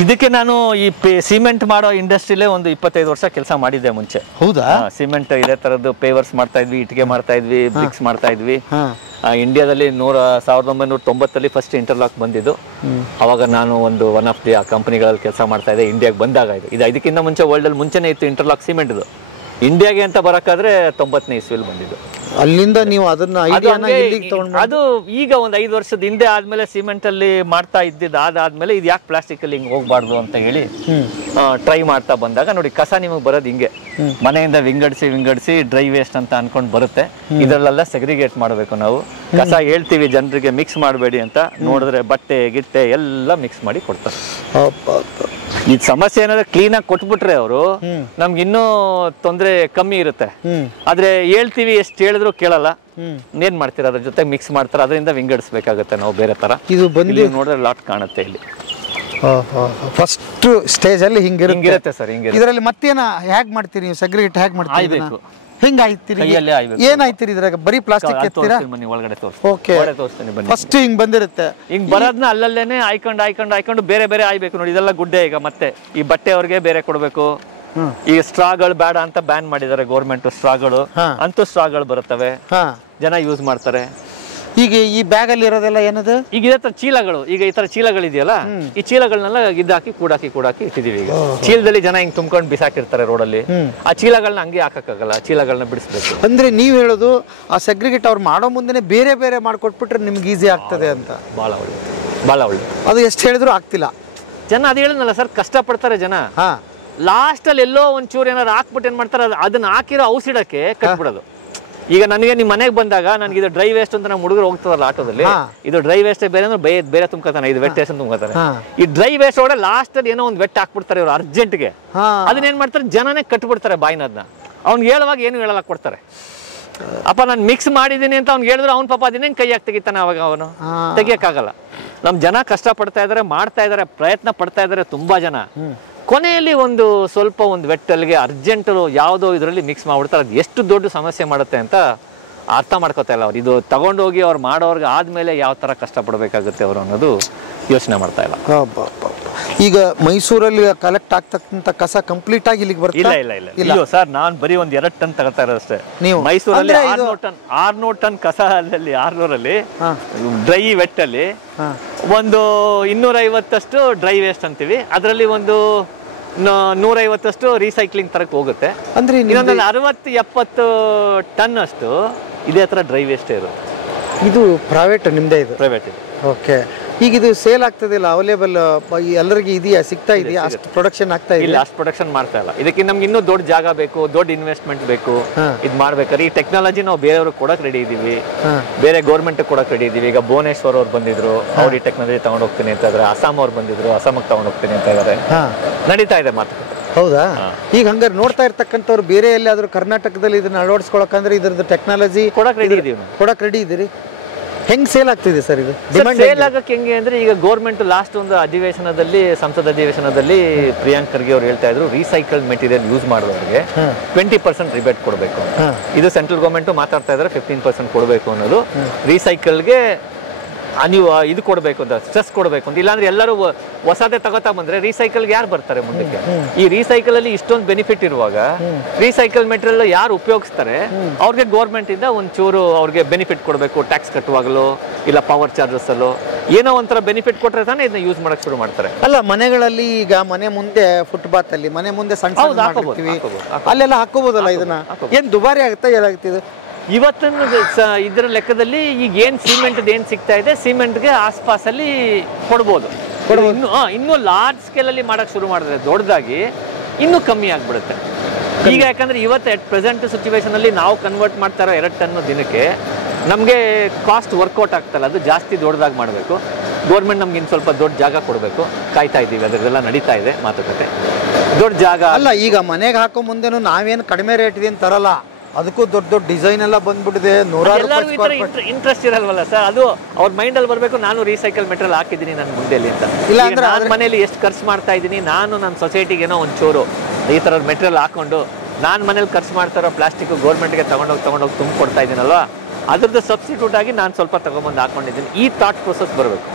ಇದಕ್ಕೆ ನಾನು ಈ ಸಿಮೆಂಟ್ ಮಾಡೋ ಇಂಡಸ್ಟ್ರಿಲೇ ಒಂದು 25 ವರ್ಷ ಕೆಲಸ ಮಾಡಿದ್ದೆ ಮುಂಚೆ. ಹೌದಾ? ಸಿಮೆಂಟ್ ಇದೇ ತರದ್ದು ಪೇವರ್ಸ್ ಮಾಡ್ತಾ ಇದ್ವಿ, ಇಟ್ಟಿಗೆ ಮಾಡ್ತಾ ಇದ್ವಿ, ಬ್ರಿಕ್ಸ್ ಮಾಡ್ತಾ ಇದ್ವಿ. ಇಂಡಿಯಾದಲ್ಲಿ 1990 ಫಸ್ಟ್ ಇಂಟರ್ಲಾಕ್ ಬಂದಿದ್ದು. ಅವಾಗ ನಾನು ಒನ್ ಆಫ್ ದಿ ಆ ಕಂಪನಿಗಳಲ್ಲಿ ಕೆಲಸ ಮಾಡ್ತಾ ಇದ್ದೆ. ಇಂಡಿಯಾಗೆ ಬಂದಾಗ ಇದು ಇದಕ್ಕಿಂತ ಮುಂಚೆ ವರ್ಲ್ಡ್ ಅಲ್ಲಿ ಮುಂಚೆನೇ ಇತ್ತು ಇಂಟರ್ಲಾಕ್ ಸಿಮೆಂಟ್. ಇದು ಇಂಡಿಯಾಗೆ ಅಂತ ಬರಕಾದ್ರೆ 90ನೇ ಇಸ್ವಿಲ್ ಬಂದಿದ್ದು. ಅಲ್ಲಿಂದ ನೀವು ಅದನ್ನ ಅದು ಈಗ ಒಂದು 5 ವರ್ಷದ ಹಿಂದೆ ಆದ್ಮೇಲೆ ಸಿಮೆಂಟ್ ಅಲ್ಲಿ ಮಾಡ್ತಾ ಇದ್ದಿದ್ದು ಅದಾದ್ಮೇಲೆ ಇದು ಯಾಕೆ ಪ್ಲಾಸ್ಟಿಕ್ ಅಲ್ಲಿ ಹಿಂಗ್ ಹೋಗ್ಬಾರ್ದು ಅಂತ ಹೇಳಿ ಟ್ರೈ ಮಾಡ್ತಾ ಬಂದಾಗ ನೋಡಿ, ಕಸ ನಿಮಗೆ ಬರೋದು ಹಿಂಗೆ ಮನೆಯಿಂದ ವಿಂಗಡಿಸಿ ಡ್ರೈ ವೇಸ್ಟ್ ಅಂತ ಅನ್ಕೊಂಡ್ ಬರುತ್ತೆ. ಇದ್ರಲ್ಲೆಲ್ಲ ಸೆಗ್ರಿಗೇಟ್ ಮಾಡಬೇಕು ನಾವು. ಕಸ ಹೇಳ್ತೀವಿ ಜನರಿಗೆ ಮಿಕ್ಸ್ ಮಾಡಬೇಡಿ ಅಂತ, ನೋಡಿದ್ರೆ ಬಟ್ಟೆ ಗಿಟ್ಟೆ ಎಲ್ಲ ಮಿಕ್ಸ್ ಮಾಡಿ ಕೊಡ್ತಾರೆ. ಈ ಸಮಸ್ಯೆ ಏನಾದ್ರೆ ಕ್ಲೀನ್ ಆಗಿ ಕೊಟ್ಬಿಟ್ರೆ ಅವರು ನಮ್ಗೆ ಇನ್ನೂ ತೊಂದರೆ ಕಮ್ಮಿ ಇರುತ್ತೆ. ಆದ್ರೆ ಹೇಳ್ತೀವಿ, ಎಷ್ಟು ಹೇಳಿದ್ರು ಕೇಳಲ್ಲ. ಏನ್ ಮಾಡ್ತೀರಾ, ಅದ್ರ ಜೊತೆ ಮಿಕ್ಸ್ ಮಾಡ್ತಾರೆ, ಅದರಿಂದ ವಿಂಗಡಿಸ್ಬೇಕಾಗತ್ತೆ ನಾವು ಬೇರೆ ತರ. ಇದು ಬಂದು ನೋಡಿದ್ರೆ ಲಾಟ್ ಕಾಣುತ್ತೆ ಇಲ್ಲಿ. ಫಸ್ಟ್ ಸ್ಟೇಜ್ ಅಲ್ಲಿ ಹಿಂಗಿರುತ್ತೆ ಸರ್. ಹಿಂಗೆ ಇದರಲ್ಲಿ ಮತ್ತೇನ ಹೇಗ್ ಮಾಡ್ತೀರಿ ನೀವು? ಸೆಗ್ರಿಗೇಟ್ ಹೇಗ್ ಮಾಡ್ತೀರಿ? ಹೆಂಗ್ ಆಯ್ತಿರಿ ಕೈಯಲ್ಲೇ ಆಯ್ಬೇಕು. ಏನಾಯ್ತಿರಿ ಇದ್ರಾಗ ಬರೀ ಪ್ಲಾಸ್ಟಿಕ್ ಎತ್ತೀರಾ ಬನ್ನಿ ಒಳಗಡೆ ಓಕೆ ತೋರಿಸ್ತೀನಿ ಬನ್ನಿ. ಫಸ್ಟ್ ಹಿಂಗ್ ಬಂದಿರುತ್ತೆ ಹಿಂಗ್ ಬರೋದ್ನ ಅಲ್ಲಲ್ಲೇನೆ ಆಯ್ಕೊಂಡು ಬೇರೆ ಬೇರೆ ಆಯ್ಬೇಕು ನೋಡಿ. ಇದೆಲ್ಲ ಗುಡ್ಡೆ. ಈಗ ಮತ್ತೆ ಈ ಬಟ್ಟೆ ಅವ್ರಿಗೆ ಬೇರೆ ಕೊಡ್ಬೇಕು. ಈ ಸ್ಟ್ರಾಗಳು ಬೇಡ ಅಂತ ಬ್ಯಾನ್ ಮಾಡಿದ್ದಾರೆ ಗೌರ್ಮೆಂಟ್. ಸ್ಟ್ರಾಗಳು ಅಂತೂ ಸ್ಟ್ರಾಗಳು ಬರುತ್ತವೆ, ಜನ ಯೂಸ್ ಮಾಡ್ತಾರೆ. ಈಗ ಈ ಬ್ಯಾಗ್ ಅಲ್ಲಿ ಇರೋದೆಲ್ಲ ಏನದು? ಈಗ ಇದೇ ತರ ಚೀಲಗಳು, ಈಗ ಈ ತರ ಚೀಲಗಳಿದೆಯಲ್ಲ, ಈ ಚೀಲಗಳನ್ನೆಲ್ಲ ಇದ್ದಾಕಿ ಕೂಡಾಕಿ ಇಟ್ಟಿದೀವಿ. ಈಗ ಚೀಲದಲ್ಲಿ ಜನ ಹಿಂಗ್ ತುಂಬ್ಕೊಂಡು ಬಿಸಾಕಿರ್ತಾರೆ ರೋಡಲ್ಲಿ. ಆ ಚೀಲಗಳನ್ನ ಹಂಗೆ ಹಾಕಕ್ಕಾಗಲ್ಲ, ಚೀಲಗಳನ್ನ ಬಿಡಿಸ್ಬೇಕು. ಅಂದ್ರೆ ನೀವ್ ಹೇಳೋದು ಆ ಸೆಗ್ರಿಗೇಟ್ ಅವ್ರು ಮಾಡೋ ಮುಂದೆನೆ ಬೇರೆ ಬೇರೆ ಮಾಡ್ಕೊಟ್ಬಿಟ್ರೆ ನಿಮ್ಗೆ ಈಸಿ ಆಗ್ತದೆ ಅಂತ. ಬಹಳ ಒಳ್ಳೆ ಅದು ಎಷ್ಟು ಹೇಳಿದ್ರು ಆಗ್ತಿಲ್ಲ ಜನ. ಅದು ಹೇಳಿದ್ನಲ್ಲ ಸರ್, ಕಷ್ಟ ಪಡ್ತಾರೆ ಜನ. ಲಾಸ್ಟ್ ಅಲ್ಲಿ ಎಲ್ಲೋ ಒಂಚೂರು ಏನಾರು ಹಾಕ್ಬಿಟ್ಟು ಏನ್ ಮಾಡ್ತಾರೆ, ಅದನ್ನ ಹಾಕಿರೋ ಔಷಧಕ್ಕೆ ಕಟ್ಬಿಡೋದು. ಈಗ ನನಗೆ ನಿಮ್ ಮನೆಗೆ ಬಂದಾಗ ನನ್ಗೆ ಇದು ಡ್ರೈ ವೇಸ್ಟ್ ಅಂತ ನಮ್ಮ ಹುಡುಗರು ಹೋಗ್ತಾರಲ್ಲ ಆಟೋದಲ್ಲಿ, ಇದು ಡ್ರೈ ವೇಸ್ಟ್ ಬೇರೆ ಅಂದ್ರೆ ಬೇರೆ ತುಂಬ್ಕೊತಾನೆ, ಇದು ವೆಟ್ ವೇಸ್ಟ್ ಅಂತ ತುಂಬ್ಕೊತಾನೆ. ಈ ಡ್ರೈ ವೇಸ್ಟ್ ಒಳಗೆ ಲಾಸ್ಟ್ ಅಲ್ಲಿ ಏನೋ ಒಂದು ವೆಟ್ ಹಾಕ್ಬಿಡ್ತಾರೆ ಇವ್ರು ಅರ್ಜೆಂಟ್ಗೆ. ಅದನ್ನ ಏನ್ ಮಾಡ್ತಾರೆ, ಜನನೇ ಕಟ್ಬಿಡ್ತಾರೆ ಬಾಯಿನದ್ನ. ಅವ್ನ್ ಹೇಳುವಾಗ ಏನು ಹೇಳಲ್ಲ, ಕೊಡ್ತಾರೆ. ಅಪ್ಪ ನಾನು ಮಿಕ್ಸ್ ಮಾಡಿದೀನಿ ಅಂತ ಅವ್ನು ಹೇಳಿದ್ರೆ ಅವ್ನ ಪಾಪ ಅದನ್ನೇನು ಕೈಯಾಗಿ ತೆಗಿತಾನೆ, ಅವಾಗ ಅವನು ತೆಗಿಯಕ್ಕಾಗಲ್ಲ. ನಮ್ ಜನ ಕಷ್ಟ ಪಡ್ತಾ ಇದಾರೆ, ಮಾಡ್ತಾ ಇದಾರೆ, ಪ್ರಯತ್ನ ಪಡ್ತಾ ಇದಾರೆ ತುಂಬಾ ಜನ. ಕೊನೆಯಲ್ಲಿ ಒಂದು ಸ್ವಲ್ಪ ಒಂದು ವೆಟ್ಟಲ್ಗೆ ಅರ್ಜೆಂಟ್ ಯಾವುದೋ ಇದರಲ್ಲಿ ಮಿಕ್ಸ್ ಮಾಡ್ಬಿಡ್ತಾರೆ. ಅದು ಎಷ್ಟು ದೊಡ್ಡ ಸಮಸ್ಯೆ ಮಾಡುತ್ತೆ ಅಂತ ಅರ್ಥ ಮಾಡ್ಕೋತಾ ಇಲ್ಲ ಅವ್ರು. ಇದು ತಗೊಂಡೋಗಿ ಅವ್ರು ಮಾಡೋರ್ಗೆ ಆದ್ಮೇಲೆ ಯಾವ ತರ ಕಷ್ಟ ಪಡ್ಬೇಕಾಗುತ್ತೆ ಅವರು ಅನ್ನೋದು ಯೋಚನೆ ಮಾಡ್ತಾ ಇಲ್ಲ. ಈಗ ಮೈಸೂರಲ್ಲಿ ಕಲೆಕ್ಟ್ ಆಗ್ತಕ್ಕಂಥ ಕಸ ಕಂಪ್ಲೀಟ್ ಆಗಿ ಇಲ್ಲಿಗೆ ಬರ್ತಿಲ್ಲ? ಇಲ್ಲ ಸರ್, ನಾನು ಬರೀ ಒಂದ್ 2 ಟನ್ ತಗೋತಾ ಇರೋದಷ್ಟೇ. ಮೈಸೂರಲ್ಲಿ 600 ಟನ್ ಕಸ ಅಲ್ಲಿ 600 ಡ್ರೈ ವೆಟ್ ಅಲ್ಲಿ ಒಂದು 250 ಡ್ರೈ ವೇಸ್ಟ್ ಅಂತೀವಿ. ಅದರಲ್ಲಿ ಒಂದು 150 ರೀಸೈಕ್ಲಿಂಗ್ ತರಕ್ಕೆ ಹೋಗುತ್ತೆ. ಅಂದ್ರೆ ಇನ್ನೊಂದು 60-70 ಟನ್ ಅಷ್ಟು ಇದೇ ತರ ಡ್ರೈ ವೇಸ್ಟ್ ಇರುತ್ತೆ. ಇದು ಪ್ರೈವೇಟ್, ನಿಮ್ದೇ? ಇದು ಪ್ರೈವೇಟ್ ಇದೆ. ಓಕೆ. ಈಗ ಇದು ಸೇಲ್ ಆಗ್ತದಿಲ್ಲ, ಅವೈಲೇಬಲ್ ಎಲ್ಲರಿಗೆ ಇದೆಯಾ, ಸಿಗ್ತಾ ಇದೆಯಾ? ಅಷ್ಟು ಪ್ರೊಡಕ್ಷನ್ ಆಗ್ತಾ ಇಲ್ಲ? ಅಷ್ಟು ಪ್ರೊಡಕ್ಷನ್ ಮಾಡ್ತಾ ಇಲ್ಲ. ಇದಕ್ಕೆ ನಮ್ಗೆ ಇನ್ನೂ ದೊಡ್ಡ ಜಾಗ ಬೇಕು, ದೊಡ್ಡ ಇನ್ವೆಸ್ಟ್ಮೆಂಟ್ ಬೇಕು. ಇದು ಮಾಡ್ಬೇಕಾದ್ರೆ ಈ ಟೆಕ್ನಾಲಜಿ ನಾವು ಬೇರೆಯವ್ರಿಗೆ ಕೊಡಕ್ ರೆಡಿ ಇದೀವಿ, ಬೇರೆ ಗೌರ್ಮೆಂಟ್ ಕೊಡಕ್ ರೆಡಿ ಇದೀವಿ. ಈಗ ಭುವನೇಶ್ವರ್ ಅವ್ರು ಬಂದಿದ್ರು, ಅವ್ರು ಈ ಟೆಕ್ನಾಲಜಿ ತಗೊಂಡ್ ಹೋಗ್ತೀನಿ ಅಂತ ಇದ್ದಾರೆ. ಅಸ್ಸಾಂ ಅವ್ರು ಬಂದಿದ್ರು, ಅಸ್ಸಾಮಿಗೆ ತಗೊಂಡ್ ಹೋಗ್ತೀನಿ ಅಂತ ಇದ್ದಾರೆ. ನಡೀತಾ ಇದೆ ಮಾತುಕತೆ. ಹೌದಾ? ಈಗ ಹಂಗಾರೆ ನೋಡ್ತಾ ಇರ್ತಕ್ಕಂಥವ್ರು ಬೇರೆ ಎಲ್ಲಾದ್ರೂ ಕರ್ನಾಟಕದಲ್ಲಿ ಇದನ್ನ ಅಳವಡಿಸ್ಕೊಳಕಂದ್ರೆ ಇದ್ರದ್ದು ಟೆಕ್ನಾಲಜಿ ಕೊಡಕ್ ರೆಡಿ ಇದೀರಿ? ಹೆಂಗ್ ಸೇಲ್ ಆಗ್ತಿದೆ ಸರ್ ಇದು? ಸೇಲ್ ಆಗಕ್ಕೆ ಹೆಂಗೆ ಅಂದ್ರೆ, ಈಗ ಗೌರ್ಮೆಂಟ್ ಲಾಸ್ಟ್ ಒಂದು ಅಧಿವೇಶನದಲ್ಲಿ, ಸಂಸತ್ ಅಧಿವೇಶನದಲ್ಲಿ ಪ್ರಿಯಾಂಕ್ ಖರ್ಗೆ ಅವ್ರು ಹೇಳ್ತಾ ಇದ್ರು, ರೀಸೈಕಲ್ಡ್ ಮೆಟೀರಿಯಲ್ ಯೂಸ್ ಮಾಡೋರಿಗೆ 20% ರಿಬೇಟ್ ಕೊಡಬೇಕು. ಇದು ಸೆಂಟ್ರಲ್ ಗೌರ್ಮೆಂಟ್ ಮಾತಾಡ್ತಾ ಇದ್ದಾರೆ 15% ಕೊಡಬೇಕು ಅನ್ನೋದು. ರೀಸೈಕಲ್ಗೆ ನೀವು ಇದು ಕೊಡಬೇಕು ಅಂತ, ಸ್ಟ್ರೆಸ್ ಕೊಡಬೇಕು ಅಂತ. ಇಲ್ಲಾಂದ್ರೆ ಎಲ್ಲರೂ ಹೊಸದೇ ತಗೋತಾ ಬಂದ್ರೆ ರೀಸೈಕಲ್ಗೆ ಯಾರು ಬರ್ತಾರೆ ಮುಂದಕ್ಕೆ? ಈ ರೀಸೈಕಲ್ ಅಲ್ಲಿ ಇಷ್ಟೊಂದು ಬೆನಿಫಿಟ್ ಇರುವಾಗ ರೀಸೈಕಲ್ ಮೆಟೀರಿಯಲ್ ಯಾರು ಉಪಯೋಗಿಸ್ತಾರೆ ಅವ್ರಿಗೆ ಗೌರ್ಮೆಂಟ್ ಇಂದ ಒಂಚೂರು ಅವ್ರಿಗೆ ಬೆನಿಫಿಟ್ ಕೊಡಬೇಕು. ಟ್ಯಾಕ್ಸ್ ಕಟ್ಟುವಾಗಲೋ ಇಲ್ಲ ಪವರ್ ಚಾರ್ಜಸ್ ಅಲ್ಲೋ ಏನೋ ಒಂಥರ ಬೆನಿಫಿಟ್ ಕೊಟ್ರೆ ತಾನೇ ಇದನ್ನ ಯೂಸ್ ಮಾಡಕ್ ಶುರು ಮಾಡ್ತಾರೆ. ಅಲ್ಲ, ಮನೆಗಳಲ್ಲಿ ಈಗ ಮನೆ ಮುಂದೆ ಫುಟ್ಪಾತ್ ಅಲ್ಲಿ, ಮನೆ ಮುಂದೆ ಸಣ್ಣ ಅಲ್ಲೆಲ್ಲ ಹಾಕೋಬಹುದಲ್ಲ ಇದನ್ನ? ಏನ್ ದುಬಾರಿ ಆಗುತ್ತಾ, ಏನಾಗುತ್ತೆ ಇದು? ಇವತ್ತಿನ ಇದರ ಲೆಕ್ಕದಲ್ಲಿ ಈಗ ಏನ್ ಸಿಮೆಂಟ್ ಏನ್ ಸಿಗ್ತಾ ಇದೆ, ಸಿಮೆಂಟ್ಗೆ ಆಸ್ಪಾಸಲ್ಲಿ ಕೊಡ್ಬೋದು. ಇನ್ನೂ ಲಾರ್ಜ್ ಸ್ಕೇಲ್ ಅಲ್ಲಿ ಮಾಡಕ್ ಶುರು ಮಾಡಿದ್ರೆ ದೊಡ್ಡದಾಗಿ ಇನ್ನೂ ಕಮ್ಮಿ ಆಗ್ಬಿಡುತ್ತೆ. ಈಗ ಯಾಕಂದ್ರೆ ಇವತ್ತು ಅಟ್ ಪ್ರೆಸೆಂಟ್ ಸಿಚುವೇಶನ್ ಅಲ್ಲಿ ನಾವು ಕನ್ವರ್ಟ್ ಮಾಡ್ತಾ ಇರೋ 2 ಟನ್ ದಿನಕ್ಕೆ ನಮಗೆ ಕಾಸ್ಟ್ ವರ್ಕೌಟ್ ಆಗ್ತಲ್ಲ, ಅದು ಜಾಸ್ತಿ ದೊಡ್ಡದಾಗಿ ಮಾಡಬೇಕು. ಗೌರ್ಮೆಂಟ್ ನಮ್ಗೆ ಇನ್ನು ಸ್ವಲ್ಪ ದೊಡ್ಡ ಜಾಗ ಕೊಡಬೇಕು. ಕಾಯ್ತಾ ಇದ್ದೀವಿ, ಅದರದೆಲ್ಲ ನಡೀತಾ ಇದೆ ಮಾತುಕತೆ. ದೊಡ್ಡ ಜಾಗ ಅಲ್ಲ, ಈಗ ಮನೆಗೆ ಹಾಕೋ ಮುಂದೆನೂ ನಾವೇನು ಕಡಿಮೆ ರೇಟ್ ಇದೆ ತರಲ್ಲ, ಅದಕ್ಕೂ ದೊಡ್ಡ ದೊಡ್ಡ ಡಿಸೈನ್ ಎಲ್ಲ ಬಂದ್ಬಿಟ್ಟಿದೆ. ಇಂಟ್ರೆಸ್ಟ್ ಇರಲ್ವಲ್ಲ ಸರ್, ಅದು ಅವ್ರ ಮೈಂಡ್ ಅಲ್ಲಿ ಬರಬೇಕು. ನಾನು ರೀಸೈಕಲ್ ಮೆಟೀರಿಯಲ್ ಹಾಕಿದ್ದೀನಿ ನನ್ನ ಮುಂದೆಲಿ ಅಂತ. ಇಲ್ಲ ಅಂದ್ರೆ ನಾನು ಮನೇಲಿ ಎಷ್ಟು ಖರ್ಚು ಮಾಡ್ತಾ ಇದ್ದೀನಿ, ನಾನು ನನ್ನ ಸೊಸೈಟಿಗೆ ಏನೋ ಒಂಚೂರು ಈ ತರ ಮೆಟೀರಿಯಲ್ ಹಾಕೊಂಡು ನಾನು ಮನೇಲಿ ಖರ್ಚು ಮಾಡ್ತಾರೋ ಪ್ಲಾಸ್ಟಿಕ್ ಗೌರ್ಮೆಂಟ್ಗೆ ತಗೊಂಡೋಗಿ ತುಂಬಿಕೊಡ್ತಾ ಇದ್ದೀನಲ್ವಾ, ಅದ್ರದ್ದು ಸಬ್ಸ್ಟಿಟ್ಯೂಟ್ ಆಗಿ ನಾನು ಸ್ವಲ್ಪ ತಗೊಂಬಂದು ಹಾಕೊಂಡಿದ್ದೀನಿ. ಈ ಥಾಟ್ ಪ್ರೊಸೆಸ್ ಬರಬೇಕು.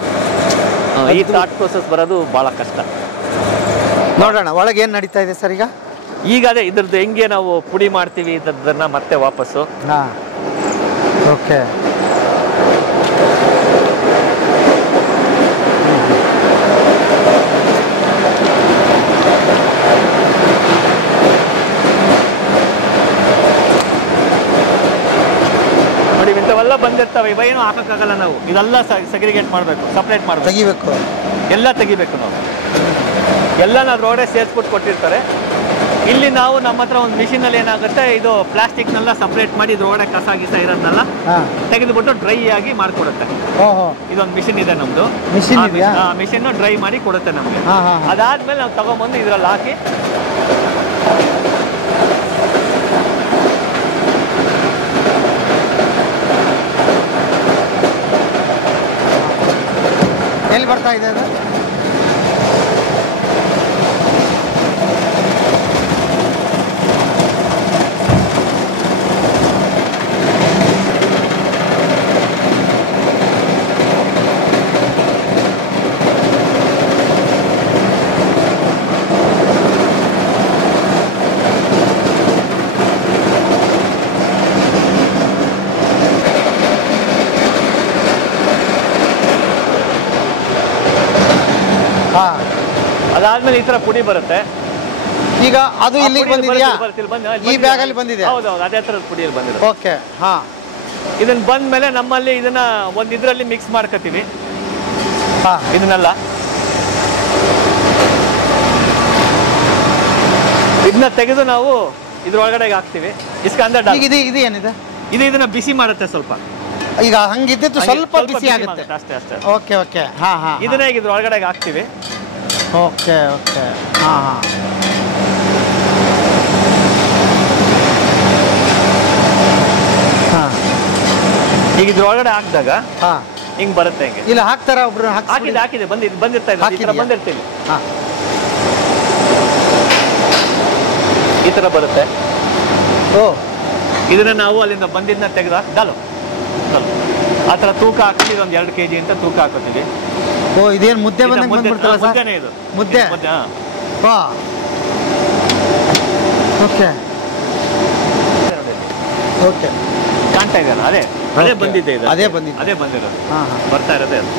ಈ ಥಾಟ್ ಪ್ರೊಸೆಸ್ ಬರೋದು ಬಹಳ ಕಷ್ಟ. ನೋಡೋಣ ಒಳಗೆ ಏನು ನಡೀತಾ ಇದೆ ಸರ್ ಈಗ ಅದೇ ಇದ್ರದ್ದು ಹೆಂಗೆ ನಾವು ಪುಡಿ ಮಾಡ್ತೀವಿ ಇದನ್ನ ಮತ್ತೆ ವಾಪಸ್ಸು. ಓಕೆ. ನೋಡಿ ಇಂಥವೆಲ್ಲ ಬಂದಿರ್ತವೆ, ಇವೇನು ಹಾಕಕ್ಕಾಗಲ್ಲ ನಾವು. ಇದೆಲ್ಲ ಸೆಗ್ರಿಗೇಟ್ ಮಾಡಬೇಕು, ಸಪ್ರೇಟ್ ಮಾಡಬೇಕು, ತೆಗಿಬೇಕು, ಎಲ್ಲ ತೆಗಿಬೇಕು ನಾವು. ಎಲ್ಲ ಅದ್ರೊಳಗಡೆ ಸೇರಿಸ್ಬಿಟ್ಟು ಕೊಟ್ಟಿರ್ತಾರೆ. ಇಲ್ಲಿ ನಾವು ನಮ್ಮ ಹತ್ರ ಒಂದು ಮಿಷಿನಲ್ಲಿ ಏನಾಗುತ್ತೆ, ಇದು ಪ್ಲಾಸ್ಟಿಕ್ನೆಲ್ಲ ಸಪ್ರೇಟ್ ಮಾಡಿ ಇದ್ರೊಳಗಡೆ ಕಸ ಗಿಸ ಇರೋದನ್ನೆಲ್ಲ ತೆಗೆದುಬಿಟ್ಟು ಡ್ರೈ ಆಗಿ ಮಾಡಿಕೊಡುತ್ತೆ. ಇದೊಂದು ಮಿಷಿನ್ ಇದೆ ನಮ್ದು, ಮಿಷಿನ್ ಡ್ರೈ ಮಾಡಿ ಕೊಡುತ್ತೆ ನಮಗೆ. ಅದಾದ್ಮೇಲೆ ನಾವು ತಗೊಂಡ್ಬಂದು ಇದ್ರಲ್ಲಿ ಹಾಕಿ ಎಲ್ಲಿ ಬರ್ತಾ ಇದೆ ಅದು? ಅದಾದ್ಮೇಲೆ ಈ ತರ ಪುಡಿ ಬರುತ್ತೆ. ಈಗ ಅದು ಇಲ್ಲಿಗೆ ಬಂದಿದೆಯಾ? ಈ ಬ್ಯಾಗ್ ಅಲ್ಲಿ ಬಂದಿದೆ. ಹೌದೌದು, ಅದೇ ತರದ ಪುಡಿಯಲ್ಲಿ ಬಂದಿದೆ. ಓಕೆ. ಹಾ, ಇದನ್ನ ಬಂದ್ಮೇಲೆ ನಮ್ಮಲ್ಲಿ ಇದನ್ನ ಒಂದ್ ಇದ್ರಲ್ಲಿ ಮಿಕ್ಸ್ ಮಾಡ್ಕೋತೀವಿ. ಇದನ್ನೆಲ್ಲ ಇದನ್ನ ತೆಗೆದು ನಾವು ಇದ್ರೊಳಗಡೆ ಹಾಕ್ತಿವಿ. ಇದು ಏನಿದೆ? ಇದನ್ನ ಬಿಸಿ ಮಾಡುತ್ತೆ ಸ್ವಲ್ಪ. ಈಗ ಹಂಗಿದ್ದು ಸ್ವಲ್ಪ ಬಿಸಿ ಆಗುತ್ತೆ ಅಷ್ಟೇ. Okay okay. ಹಾ ಹಾ. ಇದನ್ನ ಇದ್ರೊಳಗಡೆ ಹಾಕ್ತಿವಿ. Okay okay. ಹಾ ಹಾ. ಈಗ ಇದ್ರೊಳಗಡೆ ಹಾಕಿದಾಗ ಹಿಂಗ್ ಬರುತ್ತೆ. ಹಿಂಗೆ ಇಲ್ಲ ಹಾಕ್ತಾರ ಒಬ್ರು? ಹಾಕಿದೆ ಬಂದಿರ್ತಾ ಬಂದಿರ್ತೀವಿ. ಈ ತರ ಬರುತ್ತೆ. ಇದನ್ನ ನಾವು ಅಲ್ಲಿಂದ ಬಂದಿದ್ದನ್ನ ತೆಗೆದ ಆ ತರ ತೂಕ ಹಾಕ್ತೀವಿ. ಒಂದ್ 2 kg ಅಂತ ತೂಕ ಹಾಕೋತೀವಿ. ಇದೇನು ಮುದ್ದೆ ಬಂದಂಗೆ ಇದು ಮುದ್ದೆ. Okay okay. ಕಾಣ್ತಾ ಇದೆಯಲ್ಲ, ಅದೇ ಬಂದಿದೆ. ಅದೇ ಬಂದಿರೋದು. ಬರ್ತಾ ಇರೋದೇ ಅದು.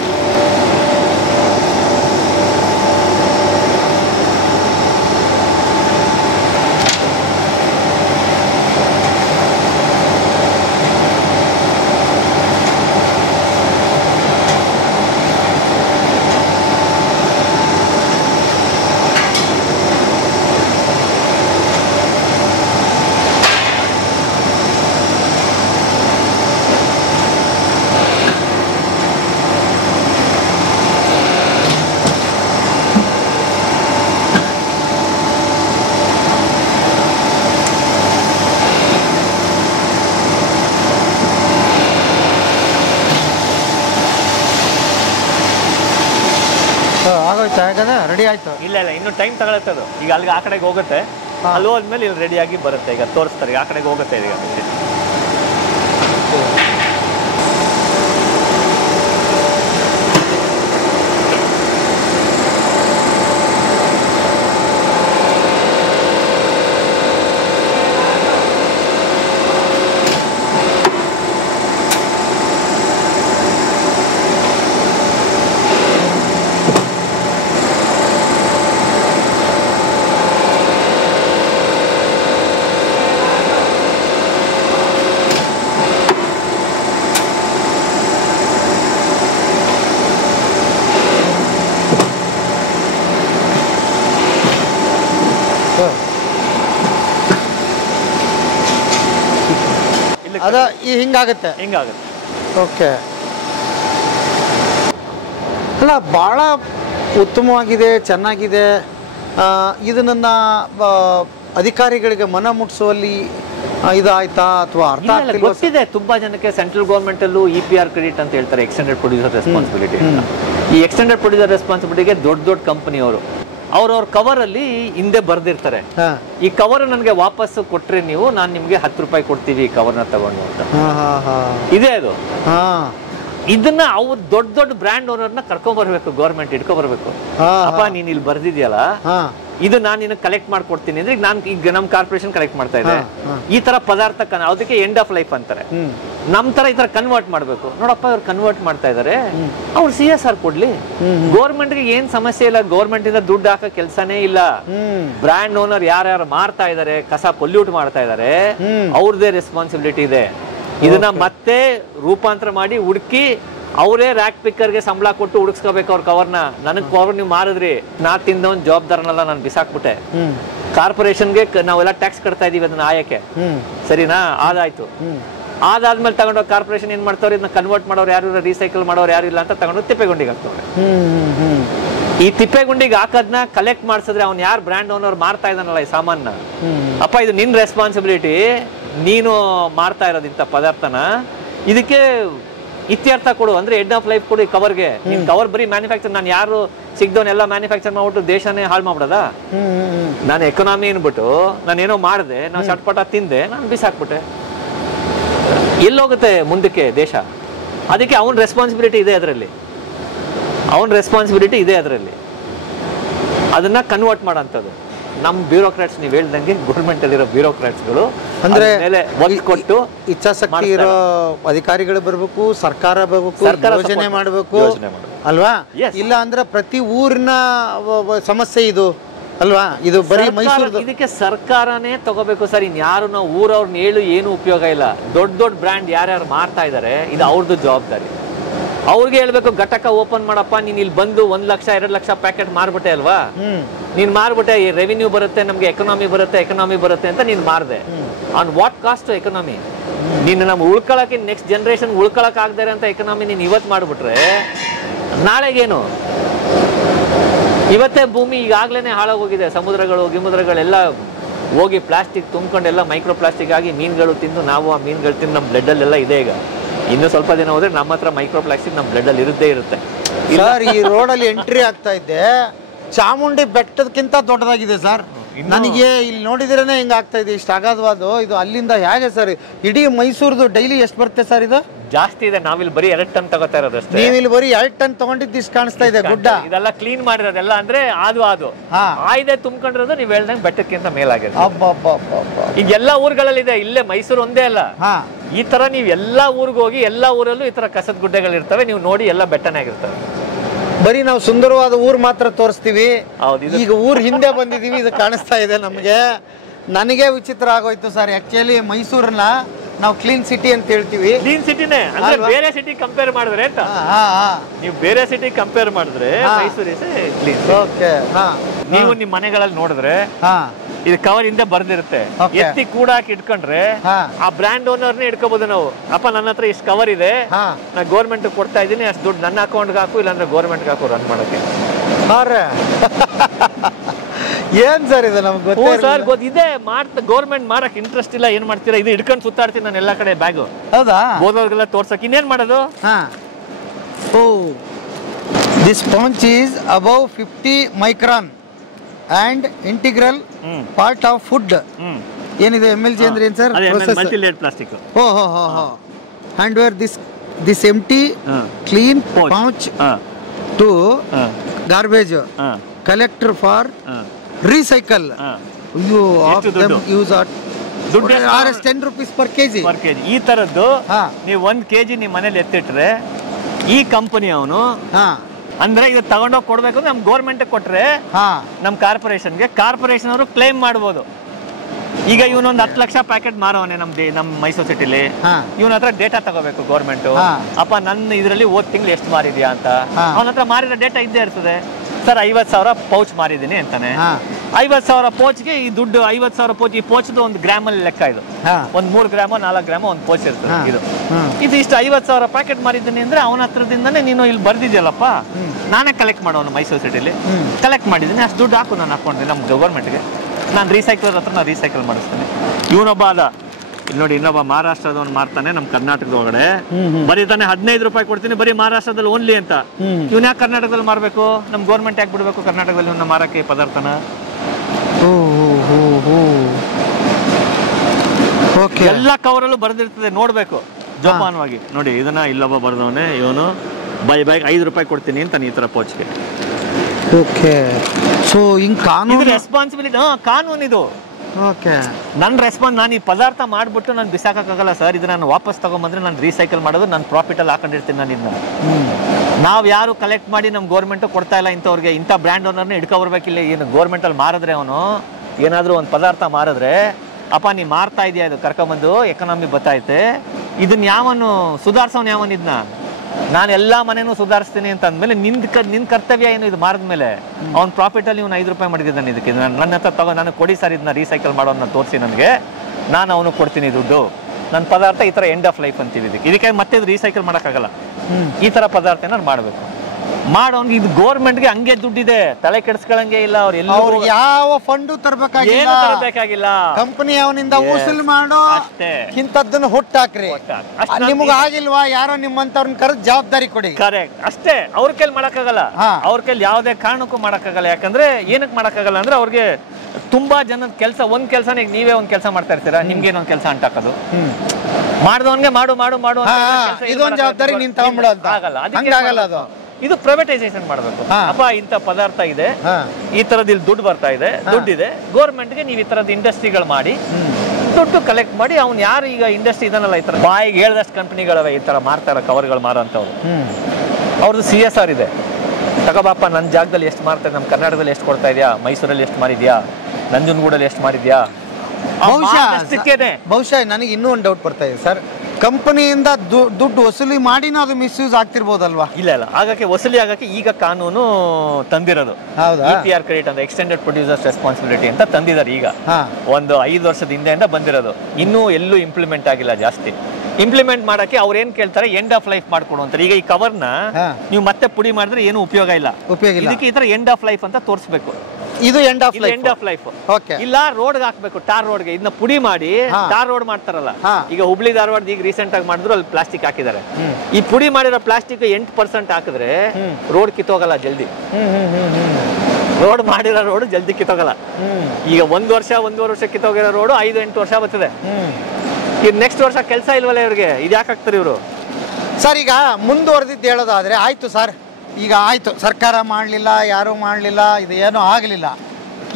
ರೆಡಿ ಆಯ್ತು? ಇಲ್ಲ ಇನ್ನು ಟೈಮ್ ತಗೊಳುತ್ತೆ ಅದು. ಈಗ ಅಲ್ಲಿಗೆ ಆ ಕಡೆಗೆ ಹೋಗುತ್ತೆ. ಅಲ್ಲಿ ಹೋದ್ಮೇಲೆ ಇಲ್ಲಿ ರೆಡಿಯಾಗಿ ಬರುತ್ತೆ. ಈಗ ತೋರಿಸ್ತಾರೆ, ಆ ಕಡೆಗೆ ಹೋಗುತ್ತೆ. ಈಗ ಅದ ಹಿಂಗಾಗುತ್ತೆ. ಓಕೆ. ಅಲ್ಲ, ಭಾಳ ಉತ್ತಮವಾಗಿದೆ, ಚೆನ್ನಾಗಿದೆ. ಇದನ್ನ ಅಧಿಕಾರಿಗಳಿಗೆ ಮನ ಮುಟ್ಟಿಸುವಲ್ಲಿ ಇದಾಯ್ತಾ ಅಥವಾ ಅರ್ಥ ಆಗ್ತಿಲ್ಲ? ಗೊತ್ತಿದೆ ತುಂಬಾ ಜನಕ್ಕೆ. ಸೆಂಟ್ರಲ್ ಗೌರ್ಮೆಂಟ್ ಅಲ್ಲೂ EPR ಕ್ರೆಡಿಟ್ ಅಂತ ಹೇಳ್ತಾರೆ, ಎಕ್ಸ್ಟೆಂಡೆಡ್ ಪ್ರೊಡ್ಯೂಸರ್ ರೆಸ್ಪಾನ್ಸಿಬಿಲಿಟಿ. ಈ ಎಕ್ಸ್ಟೆಂಡೆಡ್ ಪ್ರೊಡ್ಯೂಸರ್ ರೆಸ್ಪಾನ್ಸಿಬಿಲಿಟಿಗೆ ದೊಡ್ಡ ಕಂಪನಿಯವರು ಅವ್ರವ್ರ ಕವರ್ ಅಲ್ಲಿ ಹಿಂದೆ ಬರ್ದಿರ್ತಾರೆ, ಈ ಕವರ್ ನನಗೆ ವಾಪಸ್ ಕೊಟ್ರೆ ನೀವು, ನಾನು ನಿಮ್ಗೆ 10 ರೂಪಾಯಿ ಕೊಡ್ತೀವಿ ಈ ಕವರ್ನ ತಗೊಂಡು ಅಂತ. ಇದೆ ಅದು. ಇದನ್ನ ಅವ್ರು ದೊಡ್ಡ ಬ್ರ್ಯಾಂಡ್ ಓನರ್ನ ಕರ್ಕೊಂಡ್ ಬರ್ಬೇಕು, ಗೌರ್ಮೆಂಟ್ ಇಟ್ಕೊಂಡ್ ಬರ್ಬೇಕು. ಅಪ್ಪ ನೀನ್ ಇಲ್ಲಿ ಬರ್ದಿದ್ಯಲ್ಲ, ಇದು ನಾನು ನಿನ್ನ ಕಲೆಕ್ಟ್ ಮಾಡ್ಕೊಡ್ತೀನಿ ಅಂದ್ರೆ ಈಗ ನಮ್ ಕಾರ್ಪೊರೇಷನ್ ಕಲೆಕ್ಟ್ ಮಾಡ್ತಾ ಇದೆ. ಈ ತರ ಪದಾರ್ಥ ಅದಕ್ಕೆ ಎಂಡ್ ಆಫ್ ಲೈಫ್ ಅಂತಾರೆ. ನಮ್ ತರ ಈ ತರ ಕನ್ವರ್ಟ್ ಮಾಡ್ಬೇಕು. ನೋಡಪ್ಪ ಅವ್ರು ಕನ್ವರ್ಟ್ ಮಾಡ್ತಾ ಇದಾರೆ, ಅವ್ರು CSR ಕೊಡ್ಲಿ. ಗೌರ್ಮೆಂಟ್ ಗೆ ಏನ್ ಸಮಸ್ಯೆ ಇಲ್ಲ, ಗೌರ್ಮೆಂಟ್ ಇಂದ ದುಡ್ಡು ಹಾಕೋ ಕೆಲ್ಸಾನೇ ಇಲ್ಲ. ಬ್ರ್ಯಾಂಡ್ ಓನರ್ ಯಾರ್ಯಾರು ಮಾರ್ತಾ ಇದಾರೆ, ಕಸ ಪೊಲ್ಯೂಟ್ ಮಾಡ್ತಾ ಇದಾರೆ, ಅವ್ರದೇ ರೆಸ್ಪಾನ್ಸಿಬಿಲಿಟಿ ಇದೆ. ಇದನ್ನ ಮತ್ತೆ ರೂಪಾಂತರ ಮಾಡಿ ಹುಡುಕಿ ಅವರೇ ರ್ಯಾಕ್ ಪಿಕ್ಕರ್ಗೆ ಸಂಬಳ ಕೊಟ್ಟು ಹುಡುಕ್ಸ್ಕೋಬೇಕು ಅವ್ರ ಕವರ್ನ. ನನಗ್ ಕವರ್ ನೀವು ಮಾರಿದ್ರಿ, ನಾ ತಿಂದವನ್ ಜವಾಬ್ದಾರನಲ್ಲ, ನಾನು ಬಿಸಾಕ್ಬಿಟ್ಟೆ. ಕಾರ್ಪೊರೇಷನ್ಗೆ ನಾವೆಲ್ಲ ಟ್ಯಾಕ್ಸ್ ಕಟ್ತಾ ಇದೀವಿ ಅದನ್ನ ಆಯಕ್ಕೆ, ಸರಿನಾ? ಅದಾಯ್ತು. ಅದಾದ್ಮೇಲೆ ತಗೊಂಡೋಗಿ ಕಾರ್ಪೊರೇಷನ್ ಏನ್ ಮಾಡ್ತಾವ್ರೆ, ಇದನ್ನ ಕನ್ವರ್ಟ್ ಮಾಡೋರು ಯಾರು, ರೀಸೈಕಲ್ ಮಾಡೋರು ಯಾರು ಇಲ್ಲ ಅಂತ ತಗೊಂಡು ತಿಪ್ಪೆಗುಂಡಿಗೆ ಹಾಕ್ತವ್ರೆ. ಈ ತಿಪ್ಪೆಗುಂಡಿಗೆ ಹಾಕದ್ನ ಕಲೆಕ್ಟ್ ಮಾಡ್ಸಿದ್ರೆ ಅವ್ನು ಯಾರು ಬ್ರ್ಯಾಂಡ್ ಓನರ್ ಮಾರ್ತಾ ಇದ್ದಾನಲ್ಲ ಈ ಸಾಮಾನ, ಅಪ್ಪ ಇದು ನಿನ್ ರೆಸ್ಪಾನ್ಸಿಬಿಲಿಟಿ, ನೀನು ಮಾರ್ತಾ ಇರೋದಿಂತ ಪದಾರ್ಥನ, ಇದಕ್ಕೆ ಇತ್ಯರ್ಥ ಕೊಡು ಅಂದ್ರೆ ಎಂಡ್ ಆಫ್ ಲೈಫ್ ಕೊಡು ಈ ಕವರ್ಗೆ. ನಿನ್ ಕವರ್ ಬರೀ ಮ್ಯಾನುಫ್ಯಾಕ್ಚರ್, ನಾನು ಯಾರು ಸಿಗ್ದವನ್ನೆಲ್ಲ ಮ್ಯಾನುಫ್ಯಾಕ್ಚರ್ ಮಾಡ್ಬಿಟ್ಟು ದೇಶನೇ ಹಾಳು ಮಾಡ್ಬಿಡದ? ನಾನು ಎಕನಾಮಿ ಅನ್ಬಿಟ್ಟು ನಾನೇನೋ ಮಾಡಿದೆ, ನಾನು ಚಟ್ಪಟ ತಿಂದೆ, ನಾನು ಬಿಸಾಕ್ಬಿಟ್ಟೆ. ಎಲ್ಲೋಗುತ್ತೆ ಮುಂದಕ್ಕೆ ದೇಶ? ಅದಕ್ಕೆ ಅವನ ರೆಸ್ಪಾನ್ಸಿಬಿಲಿಟಿ ಇದೆ ಅದರಲ್ಲಿ, ಅದನ್ನ ಕನ್ವರ್ಟ್ ಮಾಡೋಂಥದ್ದು. ನಮ್ಮ ಬ್ಯೂರೋಕ್ರಾಟ್ಸ್ ನೀವು ಹೇಳ್ದಂಗೆ ಗೌರ್ಮೆಂಟ್ ಅಲ್ಲಿರೋ ಬ್ಯೂರೋಕ್ರಾಟ್ಸ್ಗಳು ಅಂದ್ರೆ ಒತ್ತು ಕೊಟ್ಟು ಇಚ್ಛಾಶಕ್ತಿ ಇರೋ ಅಧಿಕಾರಿಗಳು ಬರ್ಬೇಕು, ಸರ್ಕಾರ ಬರ್ಬೇಕು, ಯೋಜನೆ ಮಾಡಬೇಕು ಅಲ್ವಾ? ಇಲ್ಲ ಅಂದ್ರೆ ಪ್ರತಿ ಊರಿನ ಸಮಸ್ಯೆ ಇದು ಅಲ್ವಾ? ಇದು ಬರೀ ಮೈಸೂರು, ಇದಕ್ಕೆ ಸರ್ಕಾರನೇ ತಗೋಬೇಕು ಸರ್. ಇನ್ಯಾರು ನಾವು ಊರವ್ರನ್ನ ಹೇಳು ಏನು ಉಪಯೋಗ ಇಲ್ಲ. ದೊಡ್ಡ ದೊಡ್ಡ ಬ್ರ್ಯಾಂಡ್ ಯಾರ್ಯಾರು ಮಾರ್ತಾ ಇದಾರೆ ಇದು ಅವ್ರದ್ದು ಜವಾಬ್ದಾರಿ. ಅವ್ರಿಗೆ ಹೇಳ್ಬೇಕು ಘಟಕ ಓಪನ್ ಮಾಡಪ್ಪ, ನೀನ್ ಇಲ್ಲಿ ಬಂದು 1 ಲಕ್ಷ 2 ಲಕ್ಷ ಪ್ಯಾಕೆಟ್ ಮಾರ್ಬಿಟ್ಟೆ ಅಲ್ವಾ, ನೀನ್ ಮಾರ್ಬಿಟ್ಟೆ, ರೆವಿನ್ಯೂ ಬರುತ್ತೆ, ನಮ್ಗೆ ಎಕನಾಮಿ ಬರುತ್ತೆ ಅಂತ ನೀನ್ ಮಾರ್ದೆ. On what cost economy? ನೀನು ನಮ್ಗೆ ಉಳ್ಕೊಳಕ್ಕೆ ನೆಕ್ಸ್ಟ್ ಜನರೇಷನ್ ಉಳ್ಕೊಳಕ್ ಆಗದೆ ಅಂತ ಎಕನಾಮಿ ನೀನ್ ಇವತ್ತು ಮಾಡ್ಬಿಟ್ರೆ ನಾಳೆಗೇನು? ಇವತ್ತೇ ಭೂಮಿ ಈಗಾಗ್ಲೇನೆ ಹಾಳಾಗೋಗಿದೆ. ಗಿಮುದ್ರಗಳೆಲ್ಲ ಹೋಗಿ ಪ್ಲಾಸ್ಟಿಕ್ ತುಂಬ್ಕೊಂಡೆಲ್ಲ ಮೈಕ್ರೋ ಪ್ಲಾಸ್ಟಿಕ್ ಆಗಿ ಮೀನುಗಳು ತಿಂದು, ನಾವು ಆ ಮೀನುಗಳು ತಿಂದು ನಮ್ಮ ಬ್ಲಡ್ ಅಲ್ಲೆಲ್ಲ ಇದೆ. ಈಗ ಇನ್ನು ಸ್ವಲ್ಪ ದಿನ ಹೋದ್ರೆ ನಮ್ಮ ಹತ್ರ ಮೈಕ್ರೋ ಪ್ಲಾಸ್ಟಿಕ್ ನಮ್ಮ ಬ್ಲಡ್ ಅಲ್ಲಿ ಇರುತ್ತೆ. ಸರ್, ಈ ರೋಡಲ್ಲಿ ಎಂಟ್ರಿ ಆಗ್ತಾ ಇದ್ದೆ, ಚಾಮುಂಡಿ ಬೆಟ್ಟದಕ್ಕಿಂತ ದೊಡ್ಡದಾಗಿದೆ ಸರ್. ನನಗೆ ಇಲ್ಲಿ ನೋಡಿದ್ರೇನೆ ಹಿಂಗ ಆಗ್ತಾ ಇದೆ, ಇಷ್ಟ ಅಗಾಧವಾದ ಇದು. ಅಲ್ಲಿಂದ ಹೇಗೆ ಸರ್ ಇಡೀ ಮೈಸೂರ್ದು ಡೈಲಿ ಎಷ್ಟು ಬರುತ್ತೆ ಸರ್? ಇದು ಜಾಸ್ತಿ ಇದೆ. ನಾವಿಲ್ಲಿ ಬರೀ 2 ಟನ್ ತಗೋತಾ ಇರೋದಷ್ಟೇ. ನೀವಿಲ್ಲಿ ಬರೀ 2 ಟನ್ ತಗೊಂಡಿದ್ದು ಇಷ್ಟು ಕಾಣಿಸ್ತಾ ಇದೆ ಗುಡ್ಡ. ಇದೆಲ್ಲ ಕ್ಲೀನ್ ಮಾಡಿರೋದೆಲ್ಲ ಅಂದ್ರೆ ಅದು ಆಯ್ದೆ ತುಂಬ್ಕೊಂಡಿರೋದು ನೀವು ಹೇಳ್ದಂಗೆ ಬೆಟ್ಟಕ್ಕಿಂತ ಮೇಲಾಗಿದೆ. ಈಗ ಎಲ್ಲಾ ಊರುಗಳಲ್ಲಿ ಇದೆ, ಇಲ್ಲೇ ಮೈಸೂರು ಒಂದೇ ಅಲ್ಲ. ಈ ತರ ನೀವು ಎಲ್ಲಾ ಊರಿಗೆ ಹೋಗಿ ಎಲ್ಲಾ ಊರಲ್ಲೂ ಈ ತರ ಕಸದ ಗುಡ್ಡೆಗಳು ಇರ್ತವೆ. ನೀವು ನೋಡಿ ಎಲ್ಲ ಬೆಟ್ಟನೇ ಆಗಿರ್ತವೆ. ಬರೀ ನಾವು ಸುಂದರವಾದ ಊರು ಮಾತ್ರ ತೋರಿಸ್ತೀವಿ. ಈಗ ಊರ್ ಹಿಂದೆ ಬಂದಿದೀವಿ, ಇದು ಕಾಣಿಸ್ತಾ ಇದೆ ನಮ್ಗೆ. ನನಗೆ ವಿಚಿತ್ರ ಆಗೋಯ್ತು ಸರ್. ಆಕ್ಚುಲಿ ಮೈಸೂರನ್ನ ನಾವು ಕ್ಲೀನ್ ಸಿಟಿ ಅಂತ ಹೇಳ್ತೀವಿ. ಕ್ಲೀನ್ ಸಿಟಿನೇ ಅಂದ್ರೆ ಬೇರೆ ಸಿಟಿ ಕಂಪೇರ್ ಮಾಡಿದ್ರೆ ಅಂತ. ನೀವು ಬೇರೆ ಸಿಟಿ ಕಂಪೇರ್ ಮಾಡಿದ್ರೆ ಮೈಸೂರು ಇಸ್ ಕ್ಲೀನ್. ಓಕೆ. ನೀವು ನಿಮ್ಮ ಮನೆಗಳಲ್ಲಿ ನೋಡಿದ್ರೆ ಇದು ಕವರ್ ಹಿಂದೆ ಬರ್ದಿರುತ್ತೆ. ಎತ್ತಿ ಕೂಡ ಹಾಕಿ ಇಟ್ಕೊಂಡ್ರೆ ಆ ಬ್ರ್ಯಾಂಡ್ ಓನರ್ನೇ ಇಟ್ಕೋಬಹುದು ನಾವು. ಅಪ್ಪ ನನ್ನ ಹತ್ರ ಇಷ್ಟು ಕವರ್ ಇದೆ, ನಾ ಗೌರ್ಮೆಂಟ್ ಕೊಡ್ತಾ ಇದ್ದೀನಿ, ಅಷ್ಟು ದುಡ್ಡು ನನ್ನ ಅಕೌಂಟ್ಗೆ ಹಾಕು, ಇಲ್ಲಾಂದ್ರೆ ಗೌರ್ಮೆಂಟ್ಗೆ ಹಾಕು ರನ್ ಮಾಡಕ್ಕೆ. ಏನ್ ಸರ್ ಇದು ನಮ್ಗೆ ಸರ್ ಗೊತ್ತಿದೆ. ಗೌರ್ಮೆಂಟ್ ಮಾರಕ್ ಇಂಟ್ರೆಸ್ಟ್ ಇಲ್ಲ, ಏನ್ ಮಾಡ್ತೀರಾ? ಇದು ಇಟ್ಕೊಂಡು ಸುತ್ತಾಡ್ತೀನಿ ನಾನು ಎಲ್ಲಾ ಕಡೆ ಬ್ಯಾಗು. ಹೌದಾ? ಹೋದವ್ರಿಗೆಲ್ಲ ತೋರ್ಸಕ್ ಇನ್ನೇನ್ ಮಾಡೋದು? This sponge is above 50 micron and integral part of food. ಏನಿದೆ MLG ಅಂದ್ರೆ ಏನ್ sir? Multi layer plastic. And where this empty clean pouch to garbage collector for recycle. ₹10 per kg. ಈ ತರದ್ದು ನೀವು 1 kg ನಿಮ್ ಮನೇಲಿ ಎತ್ತಿಟ್ರೆ ಈ ಕಂಪನಿ ಅವನು ಅಂದ್ರೆ ಇದು ತಗೊಂಡೋಗಿ ಕೊಡ್ಬೇಕು. ನಮ್ ಗೌರ್ಮೆಂಟ್ ಕೊಟ್ರೆ ನಮ್ ಕಾರ್ಪೊರೇಷನ್ ಅವರು ಕ್ಲೈಮ್ ಮಾಡ್ಬೋದು. ಈಗ ಇವನೊಂದು 10 ಲಕ್ಷ ಪ್ಯಾಕೆಟ್ ಮಾರವನೆ ನಮ್ ಮೈಸೂರು ಸಿಟಿಲಿ. ಇವನ ಹತ್ರ ಡೇಟಾ ತಗೋಬೇಕು ಗೌರ್ಮೆಂಟ್. ಅಪ್ಪ ನನ್ನ ಇದ್ರಲ್ಲಿ ಹೋದ್ ತಿಂಗಳು ಎಷ್ಟು ಮಾರಿದ್ಯಾ ಅಂತ. ಅವನ ಹತ್ರ ಮಾರಿದ ಡೇಟಾ ಇದ್ದೇ ಇರ್ತದೆ. ಸರ್ 50,000 ಪೌಚ್ ಮಾರಿದ್ದೀನಿ ಅಂತಾನೆ. 50,000 ಪೋಚ್ಗೆ ಈ ದುಡ್ಡು 50,000 ಪೋಚ್. ಈ ಪೋಚ್ದು 1 ಗ್ರಾಮಲ್ಲಿ ಲೆಕ್ಕ ಇದು. ಒಂದ್ 3 ಗ್ರಾಮೋ 4 ಗ್ರಾಮೋ ಒಂದು ಪೋಚ್ ಇರ್ತದೆ. ಇದು ಇಷ್ಟು 50,000 ಪ್ಯಾಕೆಟ್ ಮಾರಿದ್ದೀನಿ ಅಂದ್ರೆ ಅವನ ಹತ್ರದಿಂದಾನೆ ನೀನು ಇಲ್ಲಿ ಬರ್ದಿದ್ಯಲ್ಲಪ್ಪ, ನಾನೇ ಕಲೆಕ್ಟ್ ಮಾಡೋನು ಮೈಸೂರು ಸಿಟಿಲಿ ಕಲೆಕ್ಟ್ ಮಾಡಿದ್ದೀನಿ, ಅಷ್ಟು ದುಡ್ಡು ಹಾಕು ನಾನು ಹಾಕೊಂಡೆ ನಮ್ಮ ಗೌರ್ಮೆಂಟ್ಗೆ. ನಾನು ರೀಸೈಕಲ್ ಹತ್ರ ನಾನು ರೀಸೈಕಲ್ ಮಾಡಿಸ್ತೇನೆ. ಇವನೊಬ್ಬ ಇಲ್ಲಿ ನೋಡಿ, ಇನ್ನೊಬ್ಬ ಮಹಾರಾಷ್ಟ್ರದವನು ಮಾರ್ತಾನೆ ನಮ್ಮ ಕರ್ನಾಟಕದ ಒಳಗಡೆ. ಬರೀತಾನೆ ₹15 ಕೊಡ್ತೀನಿ ಬರೀ ಮಹಾರಾಷ್ಟ್ರದಲ್ಲಿ ಓನ್ಲಿ ಅಂತ. ಇವನ್ ಯಾಕೆ ಕರ್ನಾಟಕದಲ್ಲಿ ಮಾರ್ಬೇಕು? ನಮ್ ಗೌರ್ಮೆಂಟ್ ಯಾಕೆ ಬಿಡ್ಬೇಕು ಕರ್ನಾಟಕದಲ್ಲಿ ಇವನ್ನ ಮಾರಕ್ಕೆ ಪದಾರ್ಥನ? ಎಲ್ಲ ಕವರಲ್ಲೂ ಬರ್ದಿರ್ತದೆ, ನೋಡ್ಬೇಕು ಜೋಪಾನವಾಗಿ. ನೋಡಿ ಇದನ್ನ ಇಲ್ಲೊಬ್ಬ ಬರ್ದವನೆ, ಇವನು ಬೈ ₹5 ಕೊಡ್ತೀನಿ ಅಂತ ಈ ತರ ಪೋಚ್ಗೆ. ಸೊ ಹಿಂಗ್ ಕಾನೂನು ರೆಸ್ಪಾನ್ಸಿಬಿಲಿಟಿ, ಕಾನೂನು ಇದು. ನನ್ನ ರೆಸ್ಪಾನ್ಸ್. ನಾನು ಈ ಪದಾರ್ಥ ಮಾಡ್ಬಿಟ್ಟು ನಾನು ಬಿಸಾಕಕ್ಕಾಗಲ್ಲ ಸರ್. ಇದು ನಾನು ವಾಪಸ್ ತಗೊಂಬಂದ್ರೆ ನಾನು ರೀಸೈಕಲ್ ಮಾಡೋದು, ನಾನು ಪ್ರಾಫಿಟ್ ಅಲ್ಲಿ ಹಾಕೊಂಡಿರ್ತೀನಿ. ನಾನು ಇದನ್ನ ನಾವ್ ಯಾರು ಕಲೆಕ್ಟ್ ಮಾಡಿ ನಮ್ ಗೌರ್ಮೆಂಟ್ ಕೊಡ್ತಾ ಇಲ್ಲ ಇಂಥವ್ರಿಗೆ. ಇಂಥ ಬ್ರ್ಯಾಂಡ್ ಓನರ್ನ ಹಿಡ್ಕೊಬರ್ಬೇಕಿಲ್ಲ. ಏನು ಗೌರ್ಮೆಂಟ್ ಅಲ್ಲಿ ಮಾರಿದ್ರೆ ಅವನು ಏನಾದ್ರು ಒಂದು ಪದಾರ್ಥ ಮಾರಿದ್ರೆ, ಅಪ್ಪ ನೀ ಮಾರ್ತಾ ಇದೆಯಾ, ಇದು ಕರ್ಕೊಂಬಂದು ಎಕನಾಮಿ ಬತ್ತೈತೆ, ಇದನ್ನ ಯಾವನು ಸುಧಾರ್ಸೋನ್ ಯಾವನ್ ಇದನ್ನ? ನಾನು ಎಲ್ಲಾ ಮನೇನು ಸುಧಾರಿಸ್ತೀನಿ ಅಂತ ಅಂದ್ಮೇಲೆ ನಿನ್ ಕರ್ತವ್ಯ ಏನು? ಇದು ಮಾರಿದ್ಮೇಲೆ ಅವ್ನ ಪ್ರಾಫಿಟ್ ಅಲ್ಲಿ ಇವ್ನು ₹5 ಮಾಡಿದ್ದಾನೆ. ಇದಕ್ಕೆ ನನ್ನ ಹತ್ರ ತಗೋ, ನನಗೆ ಕೊಡಿ ಸರ್, ಇದನ್ನ ರೀಸೈಕಲ್ ಮಾಡೋನ್ನ ತೋರಿಸಿ ನನಗೆ, ನಾನು ಅವನು ಕೊಡ್ತೀನಿ ದುಡ್ಡು. ನನ್ನ ಪದಾರ್ಥ ಈ ತರ ಎಂಡ್ ಆಫ್ ಲೈಫ್ ಅಂತೀವಿ ಇದಕ್ಕೆ ಮತ್ತೆ ರೀಸೈಕಲ್ ಮಾಡೋಕ್ಕಾಗಲ್ಲ. ಈ ತರ ಪದಾರ್ಥ ನಾನು ಮಾಡಬೇಕು. ಮಾಡೋಂಗೆ ಇದು ಗೌರ್ಮೆಂಟ್ಗೆ ಹಂಗೆ ದುಡ್ಡಿದೆ, ತಲೆ ಕೆಡಿಸ್ಕೊಳ್ಳಂಗೆ ಇಲ್ಲ. ಅವ್ರು ಯಾವ ಫಂಡು ತರಬೇಕಾಗಿಲ್ಲ. ಕಂಪನಿ ಅವನಿಂದ ವಸೂಲ್ ಮಾಡೋ ಇಂಥದ್ದನ್ನು ಹುಟ್ಟಾಕ್ರಿ. ನಿಮ್ಗೆ ಆಗಿಲ್ವಾ, ಯಾರೋ ನಿಮ್ಮಂತವ್ರನ್ನ ಕರೆದು ಜವಾಬ್ದಾರಿ ಕೊಡಿ. ಕರೆಕ್ಟ್, ಅಷ್ಟೇ. ಅವ್ರ ಕೈಲಿ ಮಾಡಕ್ಕಾಗಲ್ಲ. ಅವ್ರ ಕೈಲಿ ಯಾವುದೇ ಕಾರಣಕ್ಕೂ ಮಾಡಕ್ಕಾಗಲ್ಲ. ಯಾಕಂದ್ರೆ ಏನಕ್ಕೆ ಮಾಡಕ್ಕಾಗಲ್ಲ ಅಂದ್ರೆ ಅವ್ರಿಗೆ ತುಂಬಾ ಜನದ ಕೆಲಸ, ಒಂದ್ ಕೆಲಸನ ಈಗ ನೀವೇ ಒಂದ್ ಕೆಲಸ ಮಾಡ್ತಾ ಇರ್ತೀರಾ, ನಿಮ್ಗೆ ಏನೊಂದ್ ಕೆಲಸ ಅಂಟಾಕೋದು. ಮಾಡ್ದವನ್ಗೆ ಮಾಡು ಮಾಡು ಮಾಡು ಇದೊಂದು ಜವಾಬ್ದಾರಿ ನೀನ್ ತಗೊಂಡ್ಬಿಡೋ ಅಂತ ಆಗಲ್ಲ. ಆಗಲ್ಲ ಅದು ಇದು ಪ್ರೈವೇಟೈಸೇಷನ್ ಮಾಡಬೇಕು. ಅಪ್ಪ ಇಂಥ ಪದಾರ್ಥ ಇದೆ, ಈ ತರದ್ ಇಲ್ಲಿ ದುಡ್ಡು ಬರ್ತಾ ಇದೆ, ದುಡ್ಡಿದೆ, ಗೌರ್ಮೆಂಟ್ಗೆ ನೀವು ಈ ತರದ್ ಇಂಡಸ್ಟ್ರಿಗಳು ಮಾಡಿ ದುಡ್ಡು ಕಲೆಕ್ಟ್ ಮಾಡಿ ಅವ್ನು ಯಾರು ಈಗ ಇಂಡಸ್ಟ್ರಿ ಇದನ್ನಲ್ಲ ಈ ತರ ಬಾಯಿಗೆ ಹೇಳ್ದಷ್ಟು ಕಂಪನಿಗಳವೆ ಈ ತರ ಮಾರ್ತಾರ ಕವರ್ಗಳು ಮಾರೋಂಥವ್ರು, ಅವ್ರದ್ದು CSR ಇದೆ. ತಗೋಬಾಪ ನನ್ನ ಜಾಗದಲ್ಲಿ ಎಷ್ಟು ಮಾರ್ತಾ ಇದೆ, ನಮ್ಮ ಕರ್ನಾಟಕದಲ್ಲಿ ಎಷ್ಟು ಕೊಡ್ತಾ ಇದೆಯಾ, ಮೈಸೂರಲ್ಲಿ ಎಷ್ಟು ಮಾರಿದ್ಯಾ, ನಂಜನಗೂಡಲ್ಲಿ ಎಷ್ಟು ಮಾರಿದ್ಯಾ. ಬಹುಶಃ ನನಗೆ ಇನ್ನೂ ಒಂದು ಡೌಟ್ ಬರ್ತಾ ಇದೆ ಸರ್, ಕಂಪನಿಯಿಂದ ದುಡ್ಡು ವಸೂಲಿ ಮಾಡಿನೂ ಅದು ಮಿಸ್ಯೂಸ್ ಆಗ್ತಿರ್ಬೋದಲ್ವಾ? ಇಲ್ಲ ಆಗಕ್ಕೆ ವಸೂಲಿ ಆಗಕ್ಕೆ ಈಗ ಕಾನೂನು ತಂದಿರೋದು. EPR ಕ್ರೆಡಿಟ್ ಅಂತ ಎಕ್ಸ್ಟೆಂಡೆಡ್ ಪ್ರೊಡ್ಯೂಸರ್ಸ್ ರೆಸ್ಪಾನ್ಸಿಬಿಲಿಟಿ ಅಂತ ತಂದಿದ್ದಾರೆ. ಈಗ ಒಂದು 5 ವರ್ಷದ ಹಿಂದೆಯಿಂದ ಬಂದಿರೋದು, ಇನ್ನೂ ಎಲ್ಲೂ ಇಂಪ್ಲಿಮೆಂಟ್ ಆಗಿಲ್ಲ. ಜಾಸ್ತಿ ಇಂಪ್ಲಿಮೆಂಟ್ ಮಾಡಕ್ಕೆ ಅವ್ರು ಏನ್ ಕೇಳ್ತಾರೆ, ಎಂಡ್ ಆಫ್ ಲೈಫ್ ಮಾಡ್ಕೊಡು ಅಂತಾರೆ. ಈಗ ಈ ಕವರ್ನ ನೀವು ಮತ್ತೆ ಪುಡಿ ಮಾಡಿದ್ರೆ ಏನು ಉಪಯೋಗ ಇಲ್ಲ, ಇದಕ್ಕೆ ಈ ತರ ಎಂಡ್ ಆಫ್ ಲೈಫ್ ಅಂತ ತೋರಿಸ್ಬೇಕು. ಇದು ಎಂಡ್ ಆಫ್ ಲೈಫ್ ಇಲ್ಲ, ರೋಡ್ ಹಾಕ್ಬೇಕು, ಟಾರ್ ರೋಡ್ಗೆ ಇದನ್ನ ಪುಡಿ ಮಾಡಿ ಟಾರ್ ರೋಡ್ ಮಾಡ್ತಾರಲ್ಲ. ಈಗ ಹುಬ್ಳಿ ಧಾರವಾಡ ಈಗ ರೀಸೆಂಟ್ ಆಗಿ ಮಾಡಿದ್ರು, ಅಲ್ಲಿ ಪ್ಲಾಸ್ಟಿಕ್ ಹಾಕಿದ್ದಾರೆ. ಈ ಪುಡಿ ಮಾಡಿರೋ ಪ್ಲಾಸ್ಟಿಕ್ 8% ಹಾಕಿದ್ರೆ ರೋಡ್ ಕಿತ್ತೋಗಲ್ಲ ಜಲ್ದಿ. ರೋಡ್ ಮಾಡಿರೋ ರೋಡ್ ಜಲ್ದಿ ಕಿತ್ತೋಗಲ್ಲ. ಈಗ 1 ವರ್ಷ 1.5 ವರ್ಷ ಕಿತ್ತೋಗಿರೋ ರೋಡ್ 5-8 ವರ್ಷ ಬರ್ತದೆ. ಈಗ ನೆಕ್ಸ್ಟ್ ವರ್ಷ ಕೆಲಸ ಇಲ್ವಲ್ಲ ಇವ್ರಿಗೆ, ಇದು ಯಾಕೆ ಹಾಕ್ತಾರೆ ಇವರು? ಸರ್ ಈಗ ಮುಂದುವರೆದಿದ್ದು ಹೇಳೋದಾದ್ರೆ, ಆಯ್ತು ಸರ್, ಈಗ ಆಯ್ತು ಸರ್ಕಾರ ಮಾಡಲಿಲ್ಲ, ಯಾರೂ ಮಾಡಲಿಲ್ಲ, ಇದು ಏನೂ ಆಗಲಿಲ್ಲ.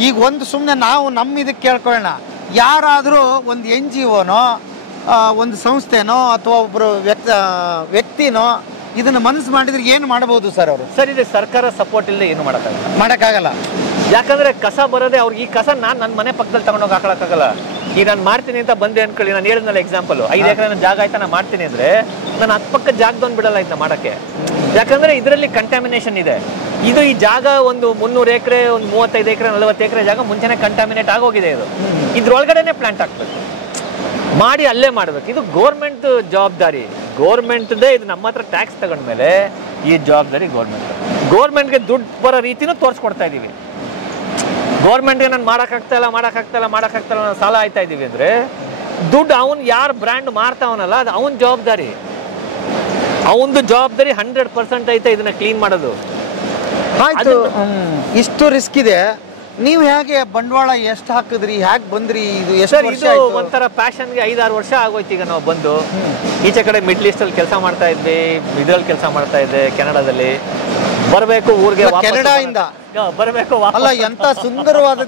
ಈಗ ಒಂದು ಸುಮ್ಮನೆ ನಾವು ನಮ್ಮ ಇದಕ್ಕೆ ಕೇಳ್ಕೊಳ್ಳೋಣ, ಯಾರಾದರೂ ಒಂದು NGOನೋ ಒಂದು ಸಂಸ್ಥೆನೋ ಅಥವಾ ಒಬ್ಬರು ವ್ಯಕ್ತಿನೋ ಇದನ್ನ ಮನಸ್ಸು ಮಾಡಿದ್ರೆ ಏನು ಮಾಡಬಹುದು ಸರ್ ಅವರು? ಸರ್ ಇದು ಸರ್ಕಾರ ಸಪೋರ್ಟ್ ಇಲ್ಲದೆ ಏನು ಮಾಡೋಕ್ಕಾಗಲ್ಲ. ಯಾಕಂದ್ರೆ ಕಸ ಬರೋದೇ ಅವ್ರಿಗೆ. ಈ ಕಸ ನನ್ನ ಮನೆ ಪಕ್ಕದಲ್ಲಿ ತಗೊಂಡೋಗಿ ಹಾಕೊಳಕ್ಕಾಗಲ್ಲ. ಈಗ ನಾನು ಮಾಡ್ತೀನಿ ಅಂತ ಬಂದೆ ಅನ್ಕೊಳ್ಳಿ, ನಾನು ಹೇಳಿದ್ನಲ್ಲ ಎಕ್ಸಾಂಪಲ್, 5 ಎಕರೆ ನನ್ನ ಜಾಗ ಆಯ್ತಾ ನಾನು ಮಾಡ್ತೀನಿ ಅಂದ್ರೆ ನಾನು 10 ಪಕ್ಕ ಜಾಗದೊಂದು ಬಿಡಲ್ಲ ಇದನ್ನ ಮಾಡಕ್ಕೆ. ಯಾಕಂದ್ರೆ ಇದರಲ್ಲಿ ಕಂಟಾಮಿನೇಷನ್ ಇದೆ. ಇದು ಈ ಜಾಗ ಒಂದು 300 ಎಕರೆ, ಒಂದು 35 ಎಕರೆ 40 ಎಕರೆ ಜಾಗ ಮುಂಚೆನೆ ಕಂಟಾಮಿನೇಟ್ ಆಗೋಗಿದೆ. ಇದ್ರೊಳಗಡೆನೆ ಪ್ಲಾಂಟ್ ಹಾಕ್ಬೇಕು, ಮಾಡಿ ಅಲ್ಲೇ ಮಾಡ್ಬೇಕು. ಇದು ಗೌರ್ಮೆಂಟ್ ಜವಾಬ್ದಾರಿ, ಗೌರ್ಮೆಂಟ್ದೇ. ಇದು ನಮ್ಮ ಹತ್ರ ಟ್ಯಾಕ್ಸ್ ತಗೊಂಡ್ಮೇಲೆ ಈ ಜವಾಬ್ದಾರಿ ಗೌರ್ಮೆಂಟ್ಗೆ ದುಡ್ಡು ಬರೋ ರೀತಿನೂ ತೋರಿಸ್ಕೊಡ್ತಾ ಇದೀವಿ. ಗೌರ್ಮೆಂಟ್ಗೆ ನಾನು ಮಾಡಕ್ಕಾಗ್ತಾ ಇಲ್ಲ ಸಾಲ ಆಯ್ತಾ ಇದೀವಿ ಅಂದ್ರೆ ದುಡ್ಡು ಅವನು ಯಾರು ಬ್ರ್ಯಾಂಡ್ ಮಾರ್ತಾವನಲ್ಲ, ಅದು ಅವನ ಜವಾಬ್ದಾರಿ. ಅವನದು ಜವಾಬ್ದಾರಿ 100% ಐತೆ ಇದನ್ನ ಕ್ಲೀನ್ ಮಾಡೋದು. ಆಯ್ತು, ಇಷ್ಟು ರಿಸ್ಕ್ ಇದೆ, ನೀವು ಹೇಗೆ ಬಂಡವಾಳ ಎಷ್ಟು ಹಾಕಿದ್ರಿ, ಹೇಗೆ ಬಂದ್ರಿ? ಇದು ಇದು ಒಂಥರ ಪ್ಯಾಷನ್ಗೆ 5-6 ವರ್ಷ ಆಗೋಯ್ತು. ಈಗ ನಾವು ಬಂದು ಈಚೆ ಕಡೆ ಮಿಡ್ಲ್ ಈಸ್ಟ್ ಅಲ್ಲಿ ಕೆಲಸ ಮಾಡ್ತಾ ಇದ್ವಿ, ಇದ್ರಲ್ಲಿ ಕೆಲಸ ಮಾಡ್ತಾ ಇದ್ದೆ, ಕೆನಡಾದಲ್ಲಿ. ಬರಬೇಕು ಊರಿಗೆ, ಕೆನಡಾಯಿಂದ ಬರಬೇಕು. ಅಲ್ಲ, ಎಂತ ಸುಂದರವಾದ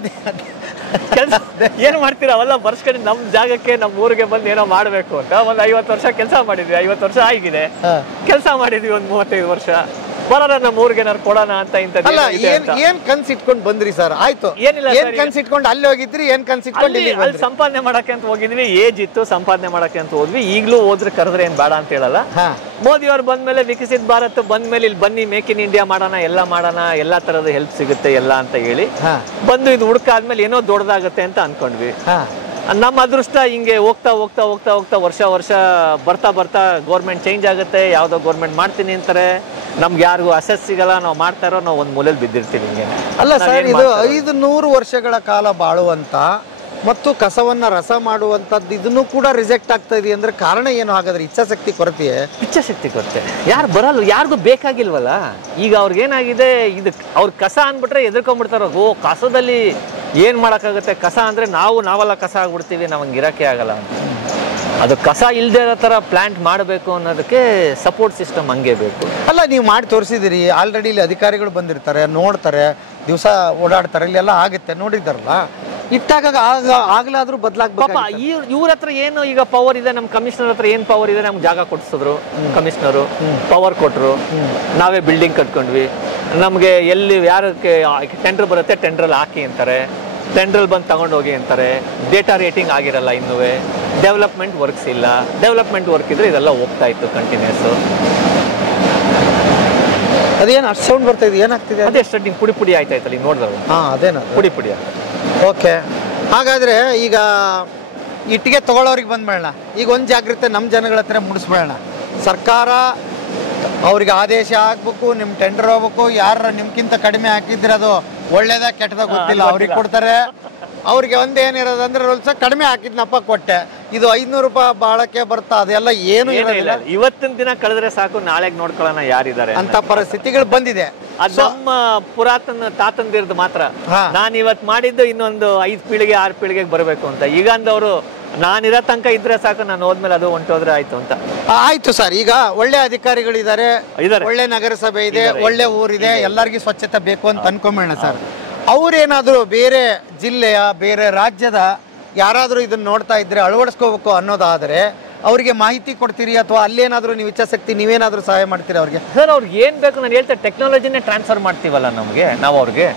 ಕೆಲಸ ಏನ್ ಮಾಡ್ತೀರಾ ಅವೆಲ್ಲ ಬರ್ಸ್ಕೊಂಡು ನಮ್ ಜಾಗಕ್ಕೆ ನಮ್ಮ ಊರಿಗೆ ಬಂದು ಏನೋ ಮಾಡ್ಬೇಕು ಅಂತ ಒಂದ್ 50 ವರ್ಷ ಕೆಲಸ ಮಾಡಿದ್ವಿ. 50 ವರ್ಷ ಆಗಿದೆ ಕೆಲಸ ಮಾಡಿದ್ವಿ, ಒಂದ್ 35 ವರ್ಷ. ಬರೋಣ ನಮ್ಮ ಊರಿಗೆ ಏನಾರು ಕೊಡೋಣ ಅಂತ ಏನ್ ಕನ್ಸ್ ಇಟ್ಕೊಂಡು ಬಂದ್ರಿ ಸರ್? ಆಯ್ತು, ಏನಿಲ್ಲ, ಏನ್ ಕನ್ಸ್ ಇಟ್ಕೊಂಡು ಅಲ್ಲಿ ಹೋಗಿದ್ರಿ, ಏನ್ ಕನ್ಸ್ ಇಟ್ಕೊಂಡು ಅಲ್ಲಿ ಸಂಪಾದನೆ ಮಾಡಕ್ಕೆ ಅಂತ ಹೋಗಿದ್ವಿ. ಏಜ್ ಇತ್ತು, ಸಂಪಾದನೆ ಮಾಡಕ್ಕೆ ಅಂತ ಹೋದ್ವಿ. ಈಗಲೂ ಹೋದ್ರೆ ಕರೆದ್ರೆ ಏನ್ ಬೇಡ ಅಂತ ಹೇಳಲ್ಲ. ಮೋದಿ ಅವ್ರು ಬಂದ್ಮೇಲೆ, ವಿಕಸಿತ ಭಾರತ್ ಬಂದ್ಮೇಲೆ ಇಲ್ಲಿ ಬನ್ನಿ ಮೇಕ್ ಇನ್ ಇಂಡಿಯಾ ಮಾಡೋಣ, ಎಲ್ಲಾ ತರದ ಹೆಲ್ಪ್ ಸಿಗುತ್ತೆ ಎಲ್ಲ ಅಂತ ಹೇಳಿ ಬಂದು ಇದು ಹುಡುಕಾದ್ಮೇಲೆ ಏನೋ ದೊಡ್ಡದಾಗತ್ತೆ ಅಂತ ಅನ್ಕೊಂಡ್ವಿ. ನಮ್ಮ ಅದೃಷ್ಟ ಹಿಂಗೆ ಹೋಗ್ತಾ ವರ್ಷ ಬರ್ತಾ ಗೌರ್ಮೆಂಟ್ ಚೇಂಜ್ ಆಗುತ್ತೆ. ಯಾವ್ದೋ ಗೌರ್ಮೆಂಟ್ ಮಾಡ್ತೀನಿ ಅಂತಾರೆ, ನಮ್ಗೆ ಯಾರಿಗೂ ಅಸೆಸ್ ಸಿಗಲ್ಲ, ನಾವು ಮಾಡ್ತಾ ಇರೋ ನಾವು ಒಂದ್ ಮೂಲೆಯಲ್ಲಿ ಬಿದ್ದಿರ್ತೀವಿ. ಹಿಂಗೆ ಅಲ್ಲ ಸರ್, ಇದು 500 ವರ್ಷಗಳ ಕಾಲ ಬಾಳುವಂತ ಮತ್ತು ಕಸವನ್ನ ರಸ ಮಾಡುವಂತದ್ದು ಇದನ್ನು ಕೂಡ ರಿಜೆಕ್ಟ್ ಆಗ್ತಾ ಇದೆ ಅಂದ್ರೆ ಕಾರಣ ಏನು? ಹಾಗಾದ್ರೆ ಇಚ್ಛಾಶಕ್ತಿ ಕೊರತೆ. ಯಾರು ಬರಲ್ಲ, ಯಾರಿಗೂ ಬೇಕಾಗಿಲ್ವಲ್ಲ. ಈಗ ಅವ್ರಿಗೇನಾಗಿದೆ, ಇದು ಅವ್ರ ಕಸ ಅಂದ್ಬಿಟ್ರೆ ಎದ್ಕೊಂಡ್ಬಿಡ್ತಾರ. ಓ, ಕಸದಲ್ಲಿ ಏನ್ ಮಾಡಕ್ಕಾಗುತ್ತೆ, ಕಸ ಅಂದ್ರೆ ನಾವೆಲ್ಲ ಕಸ ಆಗ್ಬಿಡ್ತೀವಿ, ನಮಗೆ ಇರಕ್ಕೆ ಆಗಲ್ಲ ಅಂತ. ಅದು ಕಸ ಇಲ್ದೇ ಇರೋ ತರ ಪ್ಲಾಂಟ್ ಮಾಡಬೇಕು ಅನ್ನೋದಕ್ಕೆ ಸಪೋರ್ಟ್ ಸಿಸ್ಟಮ್ ಹಂಗೆ ಬೇಕು. ಅಲ್ಲ, ನೀವು ಮಾಡಿ ತೋರಿಸಿದಿರಿ, ಆಲ್ರೆಡಿ ಇಲ್ಲಿ ಅಧಿಕಾರಿಗಳು ಬಂದಿರ್ತಾರೆ, ನೋಡ್ತಾರೆ, ದಿವಸ ಓಡಾಡ್ತಾರೆ, ಇಲ್ಲೆಲ್ಲ ಆಗುತ್ತೆ, ನೋಡಿದಾರಲ್ಲ. ಇಟ್ಟಾಗ ಆಗ್ಲಾದ್ರೂ ಬದಲಾಗ್ಬೇಕು. ಇವ್ರ ಹತ್ರ ಏನು ಈಗ ಪವರ್ ಇದೆ, ನಮ್ ಕಮಿಷನರ್ ಹತ್ರ ಏನ್ ಪವರ್ ಇದೆ? ನಮ್ಗೆ ಜಾಗ ಕೊಡ್ಸಿದ್ರು ಕಮಿಷನರು, ಪವರ್ ಕೊಟ್ರು, ನಾವೇ ಬಿಲ್ಡಿಂಗ್ ಕಟ್ಕೊಂಡ್ವಿ. ನಮ್ಗೆ ಎಲ್ಲಿ ಯಾರಕ್ಕೆ ಟೆಂಡರ್ ಬರುತ್ತೆ ಟೆಂಡರ್ ಹಾಕಿ ಅಂತಾರೆ, ಟೆಂಡರ್ ಬಂದು ತಗೊಂಡು ಹೋಗಿ ಅಂತಾರೆ. ಡೇಟಾ ರೇಟಿಂಗ್ ಆಗಿರಲ್ಲ ಇನ್ನೂ, ಡೆವಲಪ್ಮೆಂಟ್ ವರ್ಕ್ಸ್ ಇಲ್ಲ. ಡೆವಲಪ್ಮೆಂಟ್ ವರ್ಕ್ ಇದ್ರೆ ಇದೆಲ್ಲ ಹೋಗ್ತಾ ಇತ್ತು ಕಂಟಿನ್ಯೂಸ್. ಅದೇನು ಅಷ್ಟು ಸೌಂಡ್ ಬರ್ತಾ ಇದೆ, ಏನಾಗ್ತಿದೆ? ಅದೇ ಸ್ಟಾರ್ಟಿಂಗ್ ಪುಡಿ ಆಯ್ತಾ ಇತ್ತಲ್ಲ, ಈಗ ನೋಡಿದ್ರೆ ಅದೇನ ಪುಡಿ. ಓಕೆ, ಹಾಗಾದ್ರೆ ಈಗ ಇಟ್ಟಿಗೆ ತಗೊಳ್ಳೋರಿಗೆ ಬಂದ್ಬೇಡ, ಈಗ ಒಂದು ಜಾಗ್ರತೆ ನಮ್ಮ ಜನಗಳ ಹತ್ರ ಮುಡಿಸ್ಬೇಡ. ಸರ್ಕಾರ ಅವ್ರಿಗೆ ಆದೇಶ ಆಗ್ಬೇಕು, ನಿಮ್ ಟೆಂಡರ್ ಹೋಗ್ಬೇಕು, ಯಾರ ನಿಮ್ಗಿಂತ ಕಡಿಮೆ ಹಾಕಿದ್ರೆ ಅದು ಒಳ್ಳೇದ ಕೆಟ್ಟದಾಗ ಗೊತ್ತಿಲ್ಲ, ಅವ್ರಿಗೆ ಕೊಡ್ತಾರೆ. ಅವ್ರಿಗೆ ಒಂದೇನಿರೋದಂದ್ರೆ ರೂಲ್ಸ್, ಕಡಿಮೆ ಹಾಕಿದ್ನಪ್ಪ ಕೊಟ್ಟೆ, ಇದು 500 ರೂಪಾಯಿ ಬಾಳಕ್ಕೆ ಬರ್ತಾ, ಅದೆಲ್ಲ ಏನು ಇರೋದಿಲ್ಲ. ಇವತ್ತಿನ ದಿನ ಕಳೆದ್ರೆ ಸಾಕು, ನಾಳೆಗೆ ನೋಡ್ಕೊಳ್ಳೋಣ ಯಾರಿದ್ದಾರೆ ಅಂತ ಪರಿಸ್ಥಿತಿಗಳು ಬಂದಿದೆ. ಅದು ನಮ್ಮ ಪುರಾತನ ತಾತಂದಿರ್ದು ಮಾತ್ರ. ನಾನು ಇವತ್ತು ಮಾಡಿದ್ದು ಇನ್ನೊಂದು 5 ಪೀಳಿಗೆ 6 ಪೀಳಿಗೆಗೆ ಬರಬೇಕು ಅಂತ. ಈಗ ಅಂದವರು ನಾನಿರೋ ತನಕ ಇದ್ರೆ ಸಾಕು, ನಾನು ಹೋದ್ಮೇಲೆ ಅದು ಹೊಂಟೋದ್ರೆ ಆಯ್ತು ಅಂತ. ಆಯ್ತು ಸರ್, ಈಗ ಒಳ್ಳೆ ಅಧಿಕಾರಿಗಳಿದ್ದಾರೆ, ಇದಾರೆ. ಒಳ್ಳೆ ನಗರಸಭೆ ಇದೆ, ಒಳ್ಳೆ ಊರಿದೆ, ಎಲ್ಲರಿಗೂ ಸ್ವಚ್ಛತೆ ಬೇಕು ಅಂತ ಅನ್ಕೊಂಬೇಡ ಸರ್. ಅವ್ರೇನಾದ್ರು ಬೇರೆ ಜಿಲ್ಲೆಯ ಬೇರೆ ರಾಜ್ಯದ ಯಾರಾದರೂ ಇದನ್ನ ನೋಡ್ತಾ ಇದ್ರೆ ಅಳವಡಿಸ್ಕೋಬೇಕು ಅನ್ನೋದಾದ್ರೆ ಅವರಿಗೆ ಮಾಹಿತಿ ಕೊಡ್ತೀರಿ ಅಥವಾ ಅಲ್ಲೇನಾದ್ರೂ ನೀವು ಇಚ್ಛಾಶಕ್ತಿ ನೀವೇನಾದ್ರೂ ಸಹಾಯ ಮಾಡ್ತೀರಾ ಅವ್ರಿಗೆ? ಸರ್ ಅವ್ರಿಗೆ ಏನ್ ಬೇಕು ನಾನು ಹೇಳ್ತೇನೆ, ಟೆಕ್ನಾಲಜಿನೇ ಟ್ರಾನ್ಸ್ಫರ್ ಮಾಡ್ತೀವಲ್ಲ ನಮಗೆ, ನಾವು ಅವ್ರಿಗೆ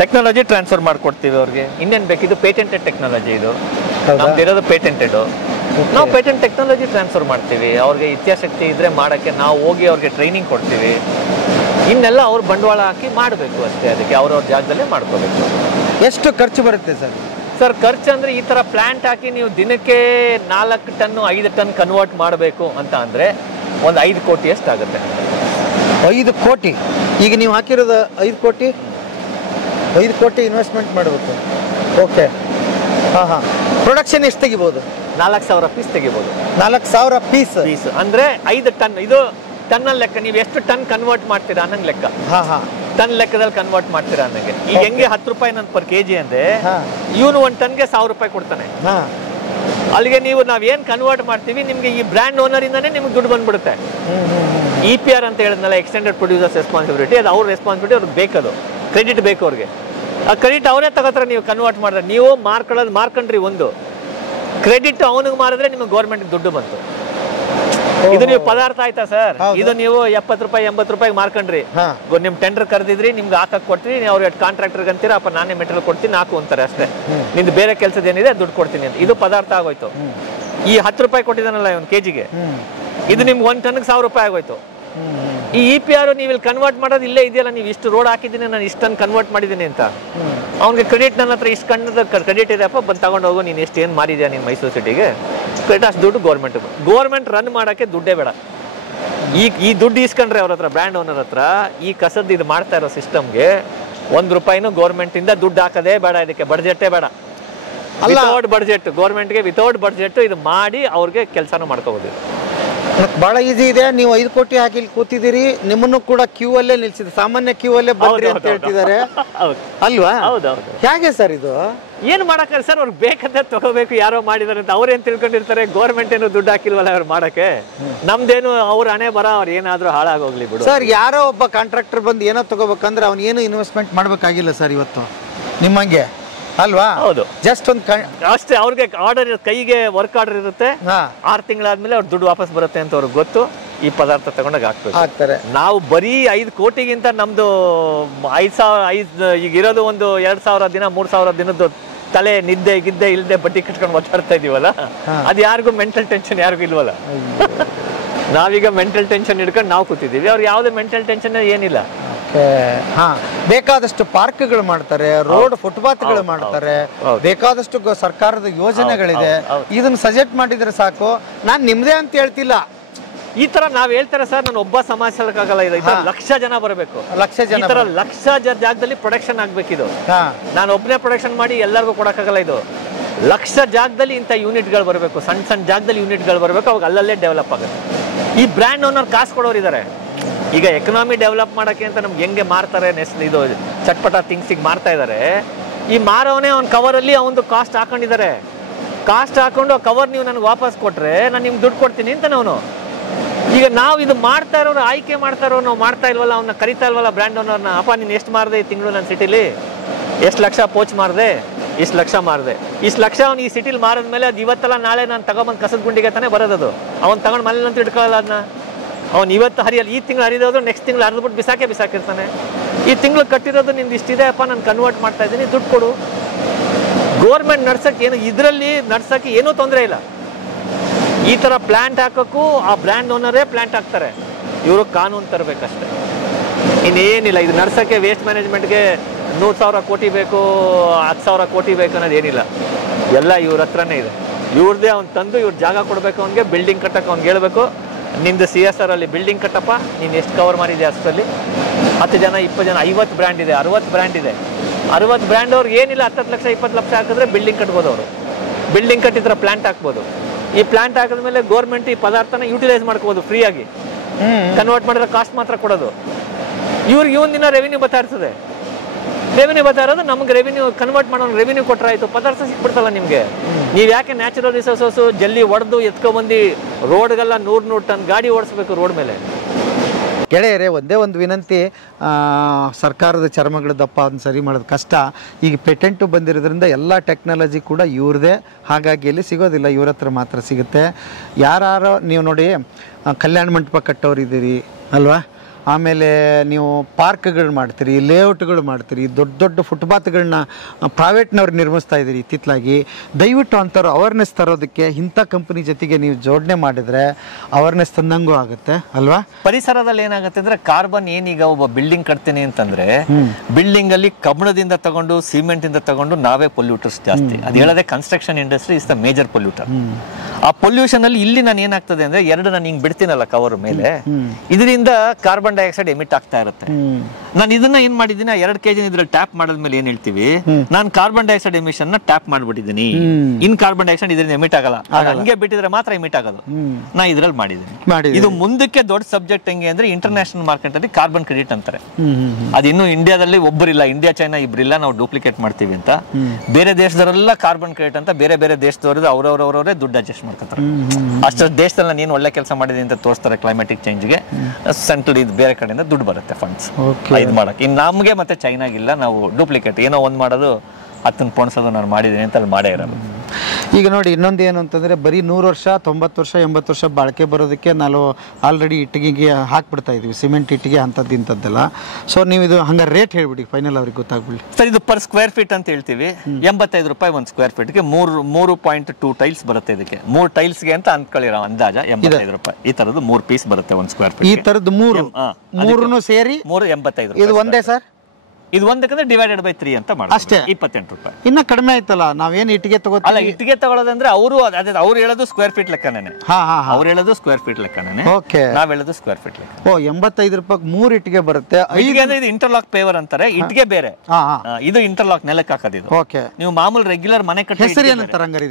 ಟೆಕ್ನಾಲಜಿ ಟ್ರಾನ್ಸ್ಫರ್ ಮಾಡ್ಕೊಡ್ತೀವಿ ಅವ್ರಿಗೆ. ಇನ್ನೇನ್ ಬೇಕು, ಇದು ಪೇಟೆಂಟೆಡ್ ಟೆಕ್ನಾಲಜಿ, ಇದು ನಮ್ದಿರೋದು ಪೇಟೆಂಟೆಡ್. ನಾವು ಪೇಟೆಂಟ್ ಟೆಕ್ನಾಲಜಿ ಟ್ರಾನ್ಸ್ಫರ್ ಮಾಡ್ತೀವಿ. ಅವ್ರಿಗೆ ಇಚ್ಛಾಶಕ್ತಿ ಇದ್ರೆ ಮಾಡಕ್ಕೆ ನಾವು ಹೋಗಿ ಅವ್ರಿಗೆ ಟ್ರೈನಿಂಗ್ ಕೊಡ್ತೀವಿ. ಇನ್ನೆಲ್ಲ ಅವ್ರು ಬಂಡವಾಳ ಹಾಕಿ ಮಾಡಬೇಕು ಅಷ್ಟೇ, ಅದಕ್ಕೆ ಅವ್ರವ್ರ ಜಾಗದಲ್ಲೇ ಮಾಡ್ಕೋಬೇಕು. ಎಷ್ಟು ಖರ್ಚು ಬರುತ್ತೆ ಸರ್? ಸರ್ ಖರ್ಚು ಅಂದರೆ ಈ ಥರ ಪ್ಲ್ಯಾಂಟ್ ಹಾಕಿ ನೀವು ದಿನಕ್ಕೆ 4 ಟನ್ 5 ಟನ್ ಕನ್ವರ್ಟ್ ಮಾಡಬೇಕು ಅಂತ ಅಂದರೆ ಒಂದು 5 ಕೋಟಿ ಎಷ್ಟಾಗುತ್ತೆ? 5 ಕೋಟಿ. ಈಗ ನೀವು ಹಾಕಿರೋದು 5 ಕೋಟಿ, 5 ಕೋಟಿ ಇನ್ವೆಸ್ಟ್ಮೆಂಟ್ ಮಾಡಬೇಕು. ಓಕೆ. ಹಾಂ. ಪ್ರೊಡಕ್ಷನ್ ಎಷ್ಟು ತೆಗಿಬೋದು? 4,000 ಪೀಸ್ ತೆಗಿಬೋದು. 4,000 ಪೀಸ್ ಅಂದರೆ 5 ಟನ್. ಇದು ಟನ್ನಲ್ಲಿ ಲೆಕ್ಕ, ನೀವು ಎಷ್ಟು ಟನ್ ಕನ್ವರ್ಟ್ ಮಾಡ್ತೀರಾ ಅನ್ನಂಗೆ ಲೆಕ್ಕ. ಟನ್ ಲೆಕ್ಕದಲ್ಲಿ ಕನ್ವರ್ಟ್ ಮಾಡ್ತೀರಾ ಅನ್ನಂಗೆ. ಈಗ ಹೆಂಗೆ 10 ರೂಪಾಯಿ ನನ್ನ ಪರ್ ಕೆಜಿ ಅಂದ್ರೆ ಇವನು 1 ಟನ್ಗೆ 1,000 ರೂಪಾಯಿ ಕೊಡ್ತಾನೆ. ಅಲ್ಲಿಗೆ ನಾವೇನ್ ಕನ್ವರ್ಟ್ ಮಾಡ್ತೀವಿ ನಿಮ್ಗೆ ಈ ಬ್ರ್ಯಾಂಡ್ ಓನರ್ ಇಂದಾನೆ ನಿಮ್ಗೆ ದುಡ್ಡು ಬಂದ್ಬಿಡುತ್ತೆ. EPR ಅಂತ ಹೇಳಿದ್ನಲ್ಲ, ಎಕ್ಸ್ಟೆಂಡೆಡ್ ಪ್ರೊಡ್ಯೂಸರ್ಸ್ ರೆಸ್ಪಾನ್ಸಿಬಿಲಿಟಿ, ಅದು ಅವ್ರ ರೆಸ್ಪಾನ್ಸಿಬಿಲಿಟಿ, ಅವ್ರಿಗೆ ಬೇಕದು ಕ್ರೆಡಿಟ್ ಬೇಕು ಅವ್ರಿಗೆ. ಆ ಕ್ರೆಡಿಟ್ ಅವರೇ ತಗೋತಾರೆ. ನೀವು ಕನ್ವರ್ಟ್ ಮಾಡಿದ್ರೆ ನೀವು ಮಾರ್ಕೊಂಡ್ರಿ, ಒಂದು ಕ್ರೆಡಿಟ್ ಅವನಿಗೆ ಮಾರಿದ್ರೆ ನಿಮಗೆ ಗೌರ್ಮೆಂಟ್ ದುಡ್ಡು ಬಂತು. ಇದು ನೀವು ಪದಾರ್ಥ ಆಯ್ತಾ ಸರ್, ಇದು ನೀವು 70 ರೂಪಾಯಿ 80 ರೂಪಾಯಿಗೆ ಮಾರ್ಕೊಂಡ್ರಿ, ನಿಮ್ ಟೆಂಡರ್ ಕರೆದಿದ್ರಿ, ನಿಮ್ಗೆ ಹಾಕಕ್ ಕೊಡ್ತೀರಿ, ನೀವು ಅವ್ರಿಗೆ ಕಾಂಟ್ರಾಕ್ಟರ್ ಅಂತೀರಾ, ಅಪ್ಪ ನಾನೇ ಮೆಟೀರಿಯಲ್ ಕೊಡ್ತೀನಿ ಹಾಕು ಅಂತಾರೆ ಅಷ್ಟೇ. ನಿಮ್ದು ಬೇರೆ ಕೆಲಸದ ಏನಿದೆ ದುಡ್ಡು ಕೊಡ್ತೀನಿ ಅಂತ. ಇದು ಪದಾರ್ಥ ಆಗೋಯ್ತು. ಈ 10 ರೂಪಾಯಿ ಕೊಟ್ಟಿದ್ದಾನಲ್ಲ ಒಂದು ಕೆಜಿಗೆ, ಇದು ನಿಮ್ಗೆ 1 ಟನ್ಗೆ 1,000 ರೂಪಾಯಿ ಆಗೋಯ್ತು. ಈ EPR ನೀವು ಇಲ್ಲಿ ಕನ್ವರ್ಟ್ ಮಾಡೋದು ಇಲ್ಲೇ ಇದೆಯಲ್ಲ, ನೀವು ಇಷ್ಟು ರೋಡ್ ಹಾಕಿದ್ದೀನಿ, ನಾನು ಇಷ್ಟನ್ನು ಕನ್ವರ್ಟ್ ಮಾಡಿದ್ದೀನಿ ಅಂತ ಅವ್ನಿಗೆ ಕ್ರೆಡಿಟ್ ನನ್ನ ಹತ್ರ ಇಷ್ಟು ಕಣ್ಣದ ಕ್ರೆಡಿಟ್ ಇದೆಯಪ್ಪ, ಬಂದು ತಗೊಂಡು ಹೋಗು, ನೀನು ಎಷ್ಟು ಏನು ಮಾರಿದ್ಯಾ ನೀನು ಮೈಸೂರು ಸಿಟಿಗೆ, ಕ್ರೆಡಿಟ್ ಅಷ್ಟು ದುಡ್ಡು ಗೌರ್ಮೆಂಟ್ ರನ್ ಮಾಡೋಕ್ಕೆ ದುಡ್ಡೇ ಬೇಡ. ಈ ದುಡ್ಡು ಇಸ್ಕೊಂಡ್ರೆ ಅವ್ರ ಹತ್ರ, ಬ್ರ್ಯಾಂಡ್ ಓನರ್ ಹತ್ರ, ಈ ಕಸದ್ದು ಇದು ಮಾಡ್ತಾ ಇರೋ ಸಿಸ್ಟಮ್ಗೆ 1 ರೂಪಾಯಿನೂ ಗೌರ್ಮೆಂಟಿಂದ ದುಡ್ಡು ಹಾಕೋದೇ ಬೇಡ. ಇದಕ್ಕೆ ಬಡ್ಜೆಟ್ಟೇ ಬೇಡ. ವಿತೌಟ್ ಬಡ್ಜೆಟ್, ಗೌರ್ಮೆಂಟ್ಗೆ ವಿತೌಟ್ ಬಡ್ಜೆಟ್ ಇದು ಮಾಡಿ ಅವ್ರಿಗೆ ಕೆಲಸನೂ ಮಾಡ್ಕೋಬೋದು. ಬಹಳ ಈಸಿ ಇದೆ. ನೀವು 5 ಕೋಟಿ ಹಾಕಿ ಕೂತಿದ್ದೀರಿ, ನಿಮ್ಮನ್ನು ಕೂಡ ಕ್ಯೂ ಅಲ್ಲೇ ನಿಲ್ಸಿದ್ರು, ಸಾಮಾನ್ಯ ಕ್ಯೂ ಅಲ್ಲೇ ಬಂದ್ರಿ ಅಂತ ಹೇಳ್ತಿದ್ದಾರೆ ಅಲ್ವಾ? ಹೌದೌದು. ಹೇಗೆ ಸರ್ ಇದು? ಏನು ಮಾಡಕ್ಕೆ ಸರ್, ಅವ್ರಿಗೆ ಬೇಕಂತ ತಗೋಬೇಕು, ಯಾರೋ ಮಾಡಿದಾರೆ ಅಂತ ಅವ್ರೇನು ತಿಳ್ಕೊಂಡಿರ್ತಾರೆ. ಗೌರ್ಮೆಂಟ್ ಏನು ದುಡ್ಡು ಹಾಕಿಲ್ವಲ್ಲ ಅವ್ರು ಮಾಡಕ್ಕೆ, ನಮ್ದೇನು ಅವ್ರ ಹಣೆ ಬರ, ಅವ್ರು ಏನಾದ್ರೂ ಹಾಳಾಗೋಗ್ಲಿ ಬಿಡು. ಸರ್ ಯಾರೋ ಒಬ್ಬ ಕಾಂಟ್ರಾಕ್ಟರ್ ಬಂದು ಏನೋ ತಗೋಬೇಕಂದ್ರೆ ಅವ್ನು ಏನು ಇನ್ವೆಸ್ಟ್ಮೆಂಟ್ ಮಾಡ್ಬೇಕಾಗಿಲ್ಲ ಸರ್ ಇವತ್ತು ನಿಮ್ಮಂಗೆ ಅಲ್ವಾ? ಹೌದು. ಜಸ್ಟ್ ಒಂದು ಅಷ್ಟೇ. ಅವ್ರಿಗೆ ಆರ್ಡರ್, ಕೈಗೆ ವರ್ಕ್ ಆರ್ಡರ್ ಇರುತ್ತೆ, 6 ತಿಂಗಳಾದ್ಮೇಲೆ ಅವ್ರ ದುಡ್ಡು ವಾಪಸ್ ಬರುತ್ತೆ ಅಂತ ಅವ್ರಿಗೆ ಗೊತ್ತು. ಈ ಪದಾರ್ಥ ತಗೊಂಡಾಗ ಹಾಕ್ತಾರೆ. ನಾವು ಬರೀ 5 ಕೋಟಿಗಿಂತ ನಮ್ದು 5,000 ಈಗ ಇರೋದು ಒಂದು 2,000 ದಿನ 3,000 ದಿನದ್ದು ತಲೆ ನಿದ್ದೆ ಗಿದ್ದೆ ಇಲ್ಲದೆ ಬಡ್ಡಿ ಕಟ್ಕೊಂಡು ಒತ್ತಾಡ್ತಾ ಇದೀವಲ್ಲ, ಅದು ಯಾರಿಗೂ ಮೆಂಟಲ್ ಟೆನ್ಷನ್ ಯಾರಿಗೂ ಇಲ್ವಲ್ಲ. ನಾವೀಗ ಮೆಂಟಲ್ ಟೆನ್ಷನ್ ಹಿಡ್ಕೊಂಡು ನಾವು ಕೂತಿದ್ದೀವಿ, ಅವ್ರಿಗೆ ಯಾವುದೇ ಮೆಂಟಲ್ ಟೆನ್ಷನ್ ಏನಿಲ್ಲ. ಬೇಕಾದಷ್ಟು ಪಾರ್ಕ್ಗಳು ಮಾಡ್ತಾರೆ, ರೋಡ್ ಫುಟ್ಪಾತ್ಗಳು ಮಾಡ್ತಾರೆ, ಬೇಕಾದಷ್ಟು ಸರ್ಕಾರದ ಯೋಜನೆಗಳಿದೆ. ಇದನ್ನ ಸಜೆಸ್ಟ್ ಮಾಡಿದ್ರೆ ಸಾಕು. ನಾನು ನಿಮ್ದೇ ಅಂತ ಹೇಳ್ತಿಲ್ಲ, ಈ ತರ ನಾವ್ ಹೇಳ್ತಾರೆ ಸರ್. ನಾನು ಒಬ್ಬ ಸಮಾಜ ಸೇವಕಾಗಲ್ಲ, ಇದು ಲಕ್ಷ ಜನ ಬರಬೇಕು. ಈ ತರ ಲಕ್ಷ ಜಾಗದಲ್ಲಿ ಪ್ರೊಡಕ್ಷನ್ ಆಗ್ಬೇಕಿದು. ನಾನು ಒಬ್ಬನೇ ಪ್ರೊಡಕ್ಷನ್ ಮಾಡಿ ಎಲ್ಲರಿಗೂ ಕೊಡಕ್ಕಾಗಲ್ಲ. ಇದು ಲಕ್ಷ ಜಾಗದಲ್ಲಿ ಇಂಥ ಯೂನಿಟ್ಗಳು ಬರಬೇಕು, ಸಣ್ಣ ಜಾಗದಲ್ಲಿ ಯೂನಿಟ್ಗಳು ಬರಬೇಕು, ಅವಾಗ ಅಲ್ಲಲ್ಲೇ ಡೆವಲಪ್ ಆಗುತ್ತೆ. ಈ ಬ್ರ್ಯಾಂಡ್ ಓನರ್ ಕಾಸು ಕೊಡೋರಿದ್ದಾರೆ. ಈಗ ಎಕನಾಮಿ ಡೆವಲಪ್ ಮಾಡೋಕ್ಕೆ ಅಂತ ನಮ್ಗೆ ಹೆಂಗೆ ಮಾರ್ತಾರೆ, ಇದು ಚಟ್ಪಟ ಥಿಂಗ್ಸಿಗೆ ಮಾರ್ತಾ ಇದ್ದಾರೆ. ಈ ಮಾರವನೇ ಅವ್ನ ಕವರಲ್ಲಿ ಅವನದು ಕಾಸ್ಟ್ ಹಾಕೊಂಡಿದ್ದಾರೆ. ಕಾಸ್ಟ್ ಹಾಕೊಂಡು ಆ ಕವರ್ ನೀವು ನನಗೆ ವಾಪಸ್ ಕೊಟ್ಟರೆ ನಾನು ನಿಮ್ಗೆ ದುಡ್ಡು ಕೊಡ್ತೀನಿ ಅಂತ ಅವನು. ಈಗ ನಾವು ಇದು ಮಾಡ್ತಾ ಇರೋರು, ಆಯ್ಕೆ ಮಾಡ್ತಾ ಇರೋ, ನಾವು ಮಾಡ್ತಾ ಇಲ್ವಲ್ಲ, ಅವನ್ನ ಕರಿತಾ ಇಲ್ವಲ್ಲ ಬ್ರ್ಯಾಂಡ್ ಓನರ್ನ. ಅಪ್ಪ ನೀನು ಎಷ್ಟು ಮಾರಿದೆ ಈ ತಿಂಗಳು ನನ್ನ ಸಿಟಿಲಿ, ಎಷ್ಟು ಲಕ್ಷ ಪೋಚ್ ಮಾರಿದೆ, ಇಷ್ಟು ಲಕ್ಷ ಮಾರಿದೆ, ಇಷ್ಟು ಲಕ್ಷ ಅವ್ನು ಈ ಸಿಟಿಲಿ ಮಾರಿದ್ಮೇಲೆ ಅದು ಇವತ್ತಲ್ಲ ನಾಳೆ ನಾನು ತಗೊಂಬಂದು ಕಸದ ಗುಂಡಿಗೆ ತಾನೇ ಬರೋದು. ಅವ್ನು ತಗೊಂಡು ಮನೇಲಿ ಅಂತ ಇಟ್ಕೊಳ್ಳಲ್ಲ ಅದನ್ನ. ಅವ್ನು ಇವತ್ತು ಹರಿಯಲ್ಲ, ಈ ತಿಂಗಳು ಹರಿದೋದು ನೆಕ್ಸ್ಟ್ ತಿಂಗಳು ಹರಿದ್ಬಿಟ್ಟು ಬಿಸಾಕಿರ್ತಾನೆ. ಈ ತಿಂಗಳು ಕಟ್ಟಿರೋದು ನಿಮ್ದು ಇಷ್ಟಿದೆ ಅಪ್ಪ, ನಾನು ಕನ್ವರ್ಟ್ ಮಾಡ್ತಾ ಇದ್ದೀನಿ, ದುಡ್ಡು ಕೊಡು. ಗೌರ್ಮೆಂಟ್ ನಡ್ಸಕ್ಕೆ ಏನು, ಇದರಲ್ಲಿ ನಡ್ಸಕ್ಕೆ ಏನೂ ತೊಂದರೆ ಇಲ್ಲ. ಈ ಥರ ಪ್ಲ್ಯಾಂಟ್ ಹಾಕೋಕ್ಕೂ ಆ ಬ್ರ್ಯಾಂಡ್ ಓನರೇ ಪ್ಲ್ಯಾಂಟ್ ಹಾಕ್ತಾರೆ. ಇವರು ಕಾನೂನು ತರಬೇಕಷ್ಟೆ, ಇನ್ನೇನಿಲ್ಲ. ಇದು ನಡ್ಸೋಕ್ಕೆ ವೇಸ್ಟ್ ಮ್ಯಾನೇಜ್ಮೆಂಟ್ಗೆ 100,000 ಕೋಟಿ ಬೇಕು, 10,000 ಕೋಟಿ ಬೇಕು ಅನ್ನೋದೇನಿಲ್ಲ. ಎಲ್ಲ ಇವ್ರ ಹತ್ರನೇ ಇದೆ. ಇವ್ರದ್ದೇ ಅವ್ನು ತಂದು ಇವ್ರು ಜಾಗ ಕೊಡಬೇಕು, ಅವ್ನಿಗೆ ಬಿಲ್ಡಿಂಗ್ ಕಟ್ಟಕ್ಕೆ ಅವ್ನಿಗೆ ಹೇಳ್ಬೇಕು, ನಿಂದು CSR ಅಲ್ಲಿ ಬಿಲ್ಡಿಂಗ್ ಕಟ್ಟಪ್ಪ, ನೀನು ಎಷ್ಟು ಕವರ್ ಮಾಡಿದೆ ಅಷ್ಟರಲ್ಲಿ 10 ಜನ 20 ಜನ 50 ಬ್ರ್ಯಾಂಡ್ ಇದೆ, 60 ಬ್ರ್ಯಾಂಡ್ ಇದೆ. 60 ಬ್ರ್ಯಾಂಡ್ ಅವ್ರಿಗೆ ಏನಿಲ್ಲ, 10 ಲಕ್ಷ 20 ಲಕ್ಷ ಹಾಕಿದ್ರೆ ಬಿಲ್ಡಿಂಗ್ ಕಟ್ಬೋದು. ಅವರು ಬಿಲ್ಡಿಂಗ್ ಕಟ್ಟಿದ್ರೆ ಪ್ಲಾಂಟ್ ಹಾಕ್ಬೋದು. ಈ ಪ್ಲಾಂಟ್ ಹಾಕಿದ್ಮೇಲೆ ಗೌರ್ಮೆಂಟ್ ಈ ಪದಾರ್ಥನ ಯೂಟಿಲೈಸ್ ಮಾಡ್ಕೋಬೋದು ಫ್ರೀಯಾಗಿ. ಕನ್ವರ್ಟ್ ಮಾಡಿದ್ರೆ ಕಾಸ್ಟ್ ಮಾತ್ರ ಕೊಡೋದು. ಇವ್ರಿಗೆ ಇವನ್ ದಿನ ರೆವಿನ್ಯೂ ಬರ್ತಾ ಇರ್ತದೆ. ರೆವಿನ್ಯೂ ಬರ್ತಾ ಇರೋದು ನಮ್ಗೆ ರೆವಿನ್ಯೂ ಕನ್ವರ್ಟ್ ಮಾಡೋ ರೆವಿನ್ಯೂ ಕೊಟ್ಟರೆ ಆಯ್ತು, ಪದಾರ್ಥ ಸಿಕ್ಬಿಡ್ತಲ್ಲ ನಿಮಗೆ. ನೀವು ಯಾಕೆ ನ್ಯಾಚುರಲ್ ರಿಸೋರ್ಸಸ್ ಜಲ್ಲಿ ಹೊಡೆದು ಎತ್ಕೊಬಂದು ರೋಡ್ಗೆಲ್ಲ 100 ಟನ್ ಗಾಡಿ ಓಡಿಸ್ಬೇಕು ರೋಡ್ ಮೇಲೆ? ಗೆಳೆಯರೇ, ಒಂದೇ ಒಂದು ವಿನಂತಿ, ಸರ್ಕಾರದ ಚರ್ಮಗಳ ದಪ್ಪ ಅದನ್ನ ಸರಿ ಮಾಡೋದು ಕಷ್ಟ. ಈಗ ಪೇಟೆಂಟು ಬಂದಿರೋದ್ರಿಂದ ಎಲ್ಲ ಟೆಕ್ನಾಲಜಿ ಕೂಡ ಇವ್ರದೇ, ಹಾಗಾಗಿ ಎಲ್ಲಿ ಸಿಗೋದಿಲ್ಲ, ಇವ್ರ ಹತ್ರ ಮಾತ್ರ ಸಿಗುತ್ತೆ. ಯಾರು ನೀವು ನೋಡಿ, ಕಲ್ಯಾಣ ಮಂಟಪ ಕಟ್ಟೋರಿದ್ದೀರಿ ಅಲ್ವಾ, ಆಮೇಲೆ ನೀವು ಪಾರ್ಕ್ಗಳು ಮಾಡ್ತೀರಿ, ಲೇಔಟ್ಗಳು ಮಾಡ್ತೀರಿ, ದೊಡ್ಡ ದೊಡ್ಡ ಫುಟ್ಪಾತ್ಗಳನ್ನ ಪ್ರೈವೇಟ್ನವ್ರು ನಿರ್ಮಿಸ್ತಾ ಇದ್ದೀರಿ ಇತ್ತಿತ್ತಲಾಗಿ. ದಯವಿಟ್ಟು ಅಂಥವ್ರು ಅವೇರ್ನೆಸ್ ತರೋದಕ್ಕೆ ಇಂಥ ಕಂಪನಿ ಜೊತೆಗೆ ನೀವು ಜೋಡಣೆ ಮಾಡಿದರೆ ಅವೇರ್ನೆಸ್ ತಂದಂಗೂ ಆಗುತ್ತೆ ಅಲ್ವಾ. ಪರಿಸರದಲ್ಲಿ ಏನಾಗುತ್ತೆ ಅಂದ್ರೆ, ಕಾರ್ಬನ್ ಏನೀಗ ಒಬ್ಬ ಬಿಲ್ಡಿಂಗ್ ಕಟ್ತೀನಿ ಅಂತಂದ್ರೆ ಬಿಲ್ಡಿಂಗ್ ಅಲ್ಲಿ ಕಬ್ಬಿಣದಿಂದ ತಗೊಂಡು ಸಿಮೆಂಟ್ ಇಂದ ತಗೊಂಡು ನಾವೇ ಪೊಲ್ಯೂಟರ್ಸ್ ಜಾಸ್ತಿ. ಅದು ಹೇಳದೆ construction industry is the major ಪೊಲ್ಯೂಟರ್. ಆ ಪೊಲ್ಯೂಷನ್ ಅಲ್ಲಿ ಇಲ್ಲಿ ನಾನು ಏನಾಗ್ತದೆ ಅಂದ್ರೆ, ನಾನು ಹಿಂಗ್ ಬಿಡ್ತೀನಲ್ಲ ಕವರ್ ಮೇಲೆ, ಇದರಿಂದ ಕಾರ್ಬನ್ ಡೈಆಕ್ಸೈಡ್ ಎಮಿಟ್ ಆಗ್ತಾ ಇರುತ್ತೆ. ನಾನು ಇದನ್ನ ಏನ್ ಮಾಡಿದೀನಿ, 2 kg ಇದ್ರಲ್ಲಿ ಟ್ಯಾಪ್ ಮಾಡಿದ್ಮೇಲೆ ಏನ್ ಹೇಳ್ತೀವಿ, ನಾನು ಕಾರ್ಬನ್ ಡೈಆಕ್ಸೈಡ್ ಎಮಿಷನ್ ನ ಟ್ಯಾಪ್ ಮಾಡ್ಬಿಟ್ಟಿದ್ದೀನಿ. ಇನ್ ಕಾರ್ಬನ್ ಡೈಆಕ್ಸೈಡ್ ಇದರಿಂದ ಎಮಿಟ್ ಆಗಲ್ಲ, ಹಂಗೆ ಬಿಟ್ಟಿದ್ರೆ ಮಾತ್ರ ಎಮಿಟ್ ಆಗೋದು. ನಾ ಇದ್ರಲ್ಲಿ ಮಾಡಿದ್ದೀನಿ. ಇದು ಮುಂದಕ್ಕೆ ದೊಡ್ಡ ಸಬ್ಜೆಕ್ಟ್ ಹೆಂಗೆ ಅಂದ್ರೆ, ಇಂಟರ್ನ್ಯಾಷನಲ್ ಮಾರ್ಕೆಟ್ ಅಲ್ಲಿ ಕಾರ್ಬನ್ ಕ್ರೆಡಿಟ್ ಅಂತಾರೆ. ಅದಿನ್ನು ಇಂಡಿಯಾದಲ್ಲಿ ಒಬ್ಬರಿಲ್ಲ, ಇಂಡಿಯಾ ಚೈನಾ ಇಬ್ಬರಿಲ್ಲ, ನಾವು ಡೂಪ್ಲಿಕೇಟ್ ಮಾಡ್ತೀವಿ ಅಂತ. ಬೇರೆ ದೇಶದವರೆಲ್ಲ ಕಾರ್ಬನ್ ಕ್ರೆಡಿಟ್ ಅಂತ ಬೇರೆ ಬೇರೆ ದೇಶದವ್ರದ್ದು ಅವ್ರವ್ರವರೇ ದುಡ್ಡು ಅಡ್ಜಸ್ಟ್ ಮಾಡ್ಕೊತಾರೆ. ಅಷ್ಟು ದೇಶದಲ್ಲಿ ನೀನು ಒಳ್ಳೆ ಕೆಲಸ ಮಾಡಿದೀನಿ ಅಂತ ತೋರಿಸ್ತಾರೆ. ಕ್ಲೈಮ್ಯಾಟಿಕ್ ಚೇಂಜ್ಗೆ ಸೆಂಟ್ರಲ್ ಇದು ಬೇರೆ ಕಡೆಯಿಂದ ದುಡ್ಡು ಬರುತ್ತೆ, ಫಂಡ್ಸ್ ಇದು ಮಾಡಕ್ಕೆ. ಇನ್ನು ನಮಗೆ ಮತ್ತೆ ಚೈನಾಗಿಲ್ಲ, ನಾವು ಡೂಪ್ಲಿಕೇಟ್ ಏನೋ ಒಂದು ಮಾಡೋದು, 10 ಪೌಂಡ್ಸೋದು ನಾನು ಮಾಡಿದ್ದೀನಿ ಅಂತ ಅಲ್ಲಿ ಮಾಡೇ ಇರೋದು. ಈಗ ನೋಡಿ, ಇನ್ನೊಂದು ಏನು ಅಂತಂದರೆ, ಬರೀ 100 ವರ್ಷ 90 ವರ್ಷ 80 ವರ್ಷ ಬಾಳಿಕೆ ಬರೋದಕ್ಕೆ ನಾವು ಆಲ್ರೆಡಿ ಇಟ್ಟಿಗೆಗೆ ಹಾಕ್ಬಿಡ್ತಾ ಇದೀವಿ, ಸಿಮೆಂಟ್ ಇಟ್ಟಿಗೆ ಅಂಥದ್ದು ಇಂಥದ್ದೆಲ್ಲ. ಸೊ ನೀವು ಇದು ಹಂಗೆ ರೇಟ್ ಹೇಳ್ಬಿಡಿ, ಫೈನಲ್ ಅವ್ರಿಗೆ ಗೊತ್ತಾಗ್ಬಿಡಿ ಸರ್. ಇದು ಪರ್ ಸ್ಕ್ವೇರ್ ಫೀಟ್ ಅಂತ ಹೇಳ್ತೀವಿ, 85 ರೂಪಾಯಿ ಒಂದು ಸ್ಕ್ವೇರ್ ಫೀಟ್ಗೆ. 3.2 ಟೈಲ್ಸ್ ಬರುತ್ತೆ. ಇದಕ್ಕೆ 3 ಟೈಲ್ಸ್ಗೆ ಅಂತ ಅಂದ್ಕೊಳ್ಳಿರೋ ಅಂದಾಜ 85 ರೂಪಾಯಿ. ಈ ತರದ್ದು 3 ಪೀಸ್ ಬರುತ್ತೆ ಒಂದು ಸ್ಕ್ವೇರ್ ಫೀಟ್. ಈ ತರದ್ದು 3 ಸೇರಿ 385. ಇದು ಒಂದೇ ಸರ್? ಇದು ಒಂದಕ್ಕೆ ಡಿವೈಡೆಡ್ ಬೈ 3 ಅಂತ ಮಾಡಿ ಅಷ್ಟೇ, 28 ರೂಪಾಯಿ. ಇನ್ನ ಕಡಿಮೆ ಆಯ್ತಲ್ಲ. ನಾವೇನು ಇಟ್ಟಿಗೆ ತಗೋತೀವಿ? ಅಲ್ಲ, ಇಟ್ಟಿಗೆ ತಗೊಳ್ಳೋದಂದ್ರೆ ಅವ್ರು ಹೇಳೋದು ಸ್ಕ್ವೇರ್ ಫೀಟ್ ಲೆಕ್ಕನೇ. ಅವ್ರು ಹೇಳೋದು ಸ್ಕ್ವೇರ್ ಫೀಟ್ ಲೆಕ್ಕನೇ, ನಾವ್ ಹೇಳೋದು ಸ್ಕ್ವೇರ್ ಫೀಟ್ ಲೆಕ್ಕ. 85 ರೂಪಾಯಿ 3 ಇಟ್ಟಿಗೆ ಬರುತ್ತೆ. ಇದು ಇಂಟರ್ಲಾಕ್ ಪೇವರ್ ಅಂತಾರೆ, ಇಟ್ಟಿಗೆ ಬೇರೆ, ಇದು ಇಂಟರ್ಲಾಕ್ ನೆಲಕ್ಕೆ ಹಾಕೋದು. ಇದು ನೀವು ಮಾಮೂಲು ರೆಗ್ಯುಲರ್ ಮನೆ ಕಟ್ಟಿ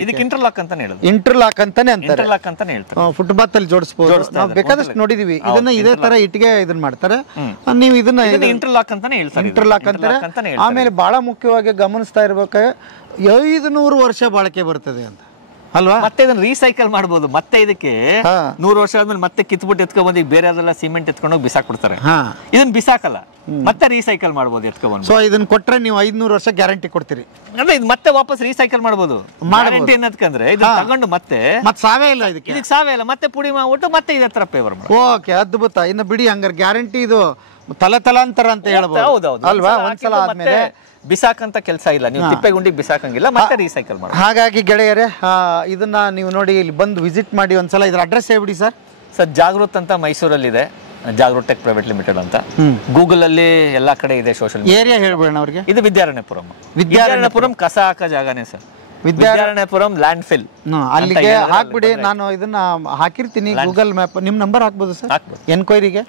ಇದಕ್ಕೆ ಇಂಟರ್ಲಾಕ್ ಅಂತಾನೆ ಹೇಳೋದು. ಇಂಟರ್ಲಾಕ್ ಅಂತಾನೆ ಅಂತಾರೆ, ಇಂಟರ್ಲಾಕ್ ಅಂತಾನೆ ಹೇಳ್ತಾರೆ. ಫುಟ್ಪಾತ್ ಅಲ್ಲಿ ಜೋಡಿಸಬಹುದು, ನಾವು ಬೇಕಾದಷ್ಟು ನೋಡಿದೀವಿ. ಇದನ್ನ ಇದೇ ತರ ಇಟ್ಟಿಗೆ ಇದನ್ನ ಮಾಡ್ತಾರೆ. ನೀವು ಇದನ್ನ ಇಂಟರ್ಲಾಕ್ ಅಂತಾನೆ ಹೇಳ್ತಾರೆ, ಇಂಟರ್ಲಾಕ್ ಅಂತಾರೆ. ಆಮೇಲೆ ಬಹಳ ಮುಖ್ಯವಾಗಿ ಗಮನಿಸ್ತಾ ಇರ್ಬೇಕಾದ್ರೆ 500 ವರ್ಷ ಬಾಳಿಕೆ ಬರ್ತದೆ ಅಂತ ಅಲ್ವಾ. ಮತ್ತೆ ಇದನ್ನ ರೀಸೈಕಲ್ ಮಾಡಬಹುದು. ಮತ್ತೆ ಇದಕ್ಕೆ 100 ವರ್ಷ ಆದ್ಮೇಲೆ ಮತ್ತೆ ಕಿತ್ಬಿಟ್ಟು ಎತ್ಕೊಂಡ್ ಬಂದು ಬೇರೆ ಯಾವ್ದೆಲ್ಲ ಸಿಮೆಂಟ್ ಎತ್ಕೊಂಡೋಗಿ ಬಿಸಾಕ್ಬಿಡ್ತಾರೆ. ಇದನ್ನ ಬಿಸಾಕಲ್ಲ, ಮತ್ತೆ ರೀಸೈಕಲ್ ಮಾಡಬಹುದು ಎತ್ಕೊಂಡ್. ಸೊ ಇದನ್ನ ಕೊಟ್ರೆ ನೀವು 500 ವರ್ಷ ಗ್ಯಾರಂಟಿ ಕೊಡ್ತೀರಿ. ಅಂದ್ರೆ ಇದು ಮತ್ತೆ ವಾಪಸ್ ರೀಸೈಕಲ್ ಮಾಡಬಹುದು. ಗ್ಯಾರಂಟಿ ಏನಂದ್ರೆ ಇದನ್ನ ತಗೊಂಡು ಮತ್ತೆ ಸಾವೇ ಇಲ್ಲ, ಇದಕ್ಕೆ ಸಾವೇ ಇಲ್ಲ, ಮತ್ತೆ ಪುಡಿ ಮಾಡ್ಬಿಟ್ಟು ಮತ್ತೆ ಇದೇ ತರ ಪೇವರ್ ಮಾಡಿ. ಓಕೆ, ಅದ್ಭುತ. ಇನ್ನು ಬಿಡಿ, ಹಂಗಾರೆ ಗ್ಯಾರಂಟಿ ಇದು ತಲಾಂತರ ಅಂತ ಹೇಳ್ಬೋದು ಅಲ್ವಾ. ಒಂದ್ಸಲ ಆದ್ಮೇಲೆ ಬಿಸಾಕಂತ ಕೆಲಸ ಇಲ್ಲ, ನೀವು ತಿಪ್ಪೆಗುಂಡಿಗೆ ಬಿಸಾಕಂಗಿಲ್ಲ, ಮತ್ತೆ ರೀಸೈಕಲ್ ಮಾಡಿ. ಹಾಗಾಗಿ ಗೆಳೆಯರೇ, ಇದನ್ನ ನೀವು ನೋಡಿ ಇಲ್ಲಿ ಬಂದು ವಿಸಿಟ್ ಮಾಡಿ ಒಂದ್ಸಲ. ಇದ್ರ ಅಡ್ರೆಸ್ ಹೇಳ್ಬಿಡಿ ಸರ್. ಸರ್, ಜಾಗೃತ್ ಅಂತ ಮೈಸೂರಲ್ಲಿದೆ, ಜಾಗೃತ್ ಟೆಕ್ ಪ್ರೈವೇಟ್ ಲಿಮಿಟೆಡ್ ಅಂತ. ಗೂಗಲ್ ಅಲ್ಲಿ ಎಲ್ಲಾ ಕಡೆ ಇದೆ. ಸೋಷಿಯಲ್ ಏರಿಯಾ ಹೇಳ್ಬೇಡ ಅವ್ರಿಗೆ. ಇದು ವಿದ್ಯಾರಣ್ಯಪುರಂ ಕಸ ಹಾಕೋ ಜಾಗನೇ ಸರ್. ವಿದ್ಯಾರಣ್ಯಪುರಂ ಲ್ಯಾಂಡ್ ಫಿಲ್ ಅಲ್ಲಿಗೆ ಹಾಕ್ಬಿಡಿ. ನಾನು ಇದನ್ನ ಹಾಕಿರ್ತೀನಿ ಗೂಗಲ್ ಮ್ಯಾಪ್. ನಿಮ್ ನಂಬರ್ ಹಾಕ್ಬೋದು ಸರ್ ಎನ್ಕ್ವೈರಿಗೆ.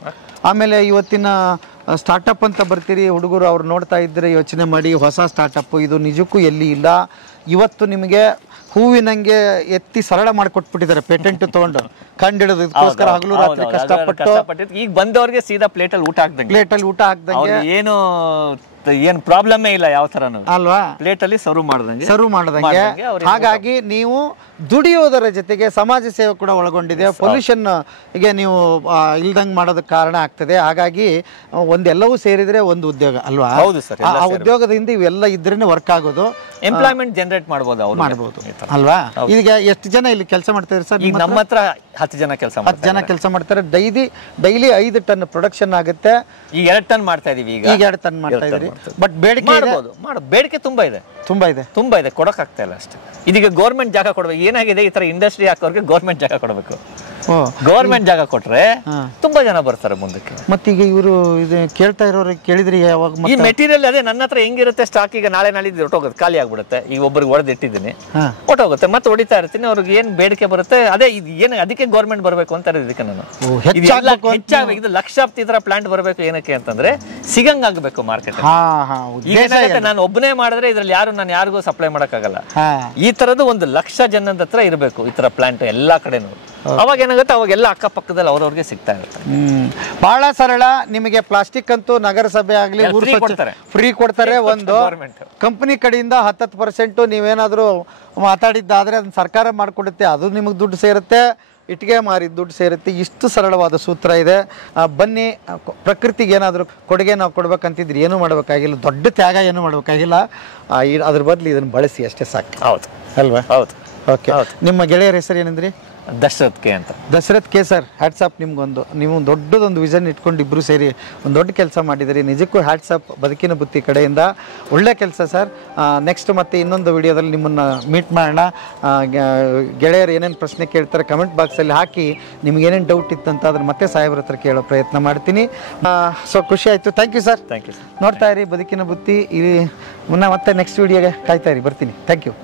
ಆಮೇಲೆ ಇವತ್ತಿನ ಸ್ಟಾರ್ಟಪ್ ಅಂತ ಬರ್ತೀರಿ ಹುಡುಗರು, ಅವ್ರು ನೋಡ್ತಾ ಇದ್ರೆ ಯೋಚನೆ ಮಾಡಿ, ಹೊಸ ಸ್ಟಾರ್ಟಪ್ ಇದು ನಿಜಕ್ಕೂ ಎಲ್ಲಿ ಇಲ್ಲ. ಇವತ್ತು ನಿಮಗೆ ಹೂವಿನಂಗೆ ಎತ್ತಿ ಸರಳ ಮಾಡಿಕೊಟ್ಬಿಟ್ಟಿದ್ದಾರೆ, ಪೇಟೆಂಟ್ ತಗೊಂಡು ಕಂಡಿಡೋದಕ್ಕೋಸ್ಕರ ಹಗಲು ರಾತ್ರಿ ಕಷ್ಟಪಟ್ಟು. ಈಗ ಬಂದವ್ರಿಗೆ ಸೀದಾ ಪ್ಲೇಟಲ್ಲಿ ಊಟ ಹಾಕ್ದಂಗೆ ಏನು ಪ್ರಾಬ್ಲಮ್ ಇಲ್ಲ ಯಾವ ತರನು ಅಲ್ವಾ. ಪ್ಲೇಟ್ ಅಲ್ಲಿ ಸರ್ವ್ ಮಾಡ್ದಂಗೆ. ಹಾಗಾಗಿ ನೀವು ದುಡಿಯೋದರ ಜೊತೆಗೆ ಸಮಾಜ ಸೇವೆ ಕೂಡ ಒಳಗೊಂಡಿದೆ. ಪೊಲ್ಯೂಷನ್ ಗೆ ನೀವು ಇಲ್ದಂಗ್ ಮಾಡೋದಕ್ಕೆ ಕಾರಣ ಆಗ್ತದೆ. ಹಾಗಾಗಿ ಒಂದೆಲ್ಲವೂ ಸೇರಿದ್ರೆ ಒಂದು ಉದ್ಯೋಗ ಅಲ್ವಾ. ಆ ಉದ್ಯೋಗದಿಂದ ಇವೆಲ್ಲ ಇದ್ರೇನೆ ವರ್ಕ್ ಆಗೋದು. ಎಂಪ್ಲಾಯ್ಮೆಂಟ್ ಜನರೇಟ್ ಮಾಡಬಹುದು ಅಲ್ವಾ. ಈಗ ಎಷ್ಟು ಜನ ಇಲ್ಲಿ ಕೆಲಸ ಮಾಡ್ತಾ ಇದ್ದಾರೆ ಸರ್? ನಮ್ಮ ಹತ್ರ 10 ಜನ ಕೆಲಸ ಮಾಡ್ತಾರೆ. ಡೈಲಿ 5 ಟನ್ ಪ್ರೊಡಕ್ಷನ್ ಆಗುತ್ತೆ. ಈಗ 2 ಟನ್ ಮಾಡ್ತಾ ಇದೀವಿ. ಈಗ 2 ಟನ್ ಮಾಡ್ತಾ ಇದೀವಿ. ಬಟ್ ಬೇಡಿಕೆ ತುಂಬಾ ಇದೆ, ಕೊಡಕ್ ಆಗ್ತಾ ಇಲ್ಲ ಅಷ್ಟೇ. ಇದೀಗ ಗೌರ್ಮೆಂಟ್ ಜಾಗ ಕೊಡ್ಬೇಕು. ಏನಾಗಿದೆ, ಈ ತರ ಇಂಡಸ್ಟ್ರಿ ಹಾಕೋರ್ಗೆ ಗೌರ್ಮೆಂಟ್ ಜಾಗ ಕೊಡ್ಬೇಕು. ಗೌರ್ಮೆಂಟ್ ಜಾಗ ಕೊಟ್ರೆ ತುಂಬಾ ಜನ ಬರ್ತಾರೆ ಮುಂದಕ್ಕೆ. ಮತ್ತೀಗ ಇವರು ಇದು ಕೇಳ್ತಾ ಇರೋರಿಗೆ ಕೇಳಿದ್ರಿ ಯಾವಾಗ? ಈ ಮೆಟೀರಿಯಲ್ ಅದೇ ನನ್ನ ಹತ್ರ ಹೆಂಗಿರುತ್ತೆ ಸ್ಟಾಕ್, ಈಗ ನಾಳೆ ಹೊಟ್ಟೋಗುತ್ತೆ, ಖಾಲಿ ಆಗ್ಬಿಡುತ್ತೆ. ಈಗ ಒಬ್ಬರಿಗೆ ಹೊಡೆದಿಟ್ಟಿದ್ದೀನಿ, ಹೊಟ್ಟೋಗುತ್ತೆ, ಮತ್ತೆ ಹೊಡಿತಾ ಇರ್ತೀನಿ. ಅವ್ರಿಗೆ ಏನ್ ಬೇಡಿಕೆ ಬರುತ್ತೆ ಅದೇ. ಏನು ಅದಕ್ಕೆ ಗೌರ್ಮೆಂಟ್ ಬರಬೇಕು ಅಂತ ಇದಕ್ಕೆ ನಾನು ಹೆಚ್ಚಾಗಬೇಕು. ಇದು ಲಕ್ಷಾಬ್ದಿ ತರ ಪ್ಲಾಂಟ್ ಬರಬೇಕು. ಏನಕ್ಕೆ ಅಂತಂದ್ರೆ ಸಿಗಂಗ್ ಆಗ್ಬೇಕು ಮಾರ್ಕೆಟ್. ನಾನು ಒಬ್ಬನೇ ಮಾಡಿದ್ರೆ ಇದ್ರಲ್ಲಿ ನಾನು ಯಾರಿಗೂ ಸಪ್ಲೈ ಮಾಡಕ್ಕಾಗಲ್ಲ. ಈ ತರದ್ದು 1 ಲಕ್ಷ ಜನದ ಹತ್ರ ಇರಬೇಕು ಈ ತರ ಪ್ಲಾಂಟ್ ಎಲ್ಲಾ ಕಡೆನೂ. ಅವಾಗ ಏನಾಗುತ್ತೆ ಅವಾಗೆಲ್ಲ ಅಕ್ಕಪಕ್ಕದಲ್ಲಿ ಅವ್ರವ್ರಿಗೆ ಸಿಗ್ತಾ ಇರುತ್ತೆ. ಬಹಳ ಸರಳ. ನಿಮಗೆ ಪ್ಲಾಸ್ಟಿಕ್ ಅಂತೂ ನಗರಸಭೆ ಆಗಲಿ ಫ್ರೀ ಕೊಡ್ತಾರೆ. ಒಂದು ಕಂಪನಿ ಕಡೆಯಿಂದ 10% ನೀವೇನಾದರೂ ಮಾತಾಡಿದ್ದಾದರೆ ಅದನ್ನ ಸರ್ಕಾರ ಮಾಡಿಕೊಡುತ್ತೆ, ಅದು ನಿಮಗೆ ದುಡ್ಡು ಸೇರುತ್ತೆ. ಇಟ್ಟಿಗೆ ಮಾರಿ ದುಡ್ಡು ಸೇರುತ್ತೆ. ಇಷ್ಟು ಸರಳವಾದ ಸೂತ್ರ ಇದೆ. ಬನ್ನಿ, ಪ್ರಕೃತಿಗೆ ಏನಾದರೂ ಕೊಡುಗೆ ನಾವು ಕೊಡ್ಬೇಕಂತಿದ್ರೆ ಏನೂ ಮಾಡಬೇಕಾಗಿಲ್ಲ, ದೊಡ್ಡ ತ್ಯಾಗ ಏನೂ ಮಾಡಬೇಕಾಗಿಲ್ಲ. ಅದ್ರ ಬದಲು ಇದನ್ನು ಬಳಸಿ ಅಷ್ಟೇ ಸಾಕು. ಹೌದು ಅಲ್ವಾ? ಹೌದು. ಓಕೆ. ನಿಮ್ಮ ಗೆಳೆಯರ ಹೆಸರು ಏನಂದ್ರಿ? ದಶರಥ್ ಕೆ ಅಂತ. ದಶರಥ್ ಕೆ ಸರ್, ಹ್ಯಾಟ್ಸಾಪ್ ನಿಮ್ಗೊಂದು. ನೀವು ದೊಡ್ಡದೊಂದು ವಿಷನ್ ಇಟ್ಕೊಂಡು ಇಬ್ಬರು ಸೇರಿ ಒಂದು ದೊಡ್ಡ ಕೆಲಸ ಮಾಡಿದಿರಿ. ನಿಜಕ್ಕೂ ಹ್ಯಾಟ್ಸಾಪ್ ಬದುಕಿನ ಬುತ್ತಿ ಕಡೆಯಿಂದ. ಒಳ್ಳೆ ಕೆಲಸ ಸರ್. ನೆಕ್ಸ್ಟ್ ಮತ್ತೆ ಇನ್ನೊಂದು ವಿಡಿಯೋದಲ್ಲಿ ನಿಮ್ಮನ್ನು ಮೀಟ್ ಮಾಡೋಣ. ಗೆಳೆಯರು ಏನೇನು ಪ್ರಶ್ನೆ ಕೇಳ್ತಾರೆ ಕಮೆಂಟ್ ಬಾಕ್ಸಲ್ಲಿ ಹಾಕಿ. ನಿಮ್ಗೆ ಏನೇನು ಡೌಟ್ ಇತ್ತಂತ ಅದನ್ನು ಮತ್ತೆ ಸಾಹೇಬ್ರ ಹತ್ರ ಕೇಳೋ ಪ್ರಯತ್ನ ಮಾಡ್ತೀನಿ. ಸೊ ಖುಷಿ ಆಯಿತು. Thank you sir. Thank you sir. ನೋಡ್ತಾ ಇರಿ ಬದುಕಿನ ಬುತ್ತಿ. ಮತ್ತೆ ನೆಕ್ಸ್ಟ್ ವಿಡಿಯೋಗೆ ಕಾಯ್ತಾ ಇರಿ, ಬರ್ತೀನಿ. Thank you.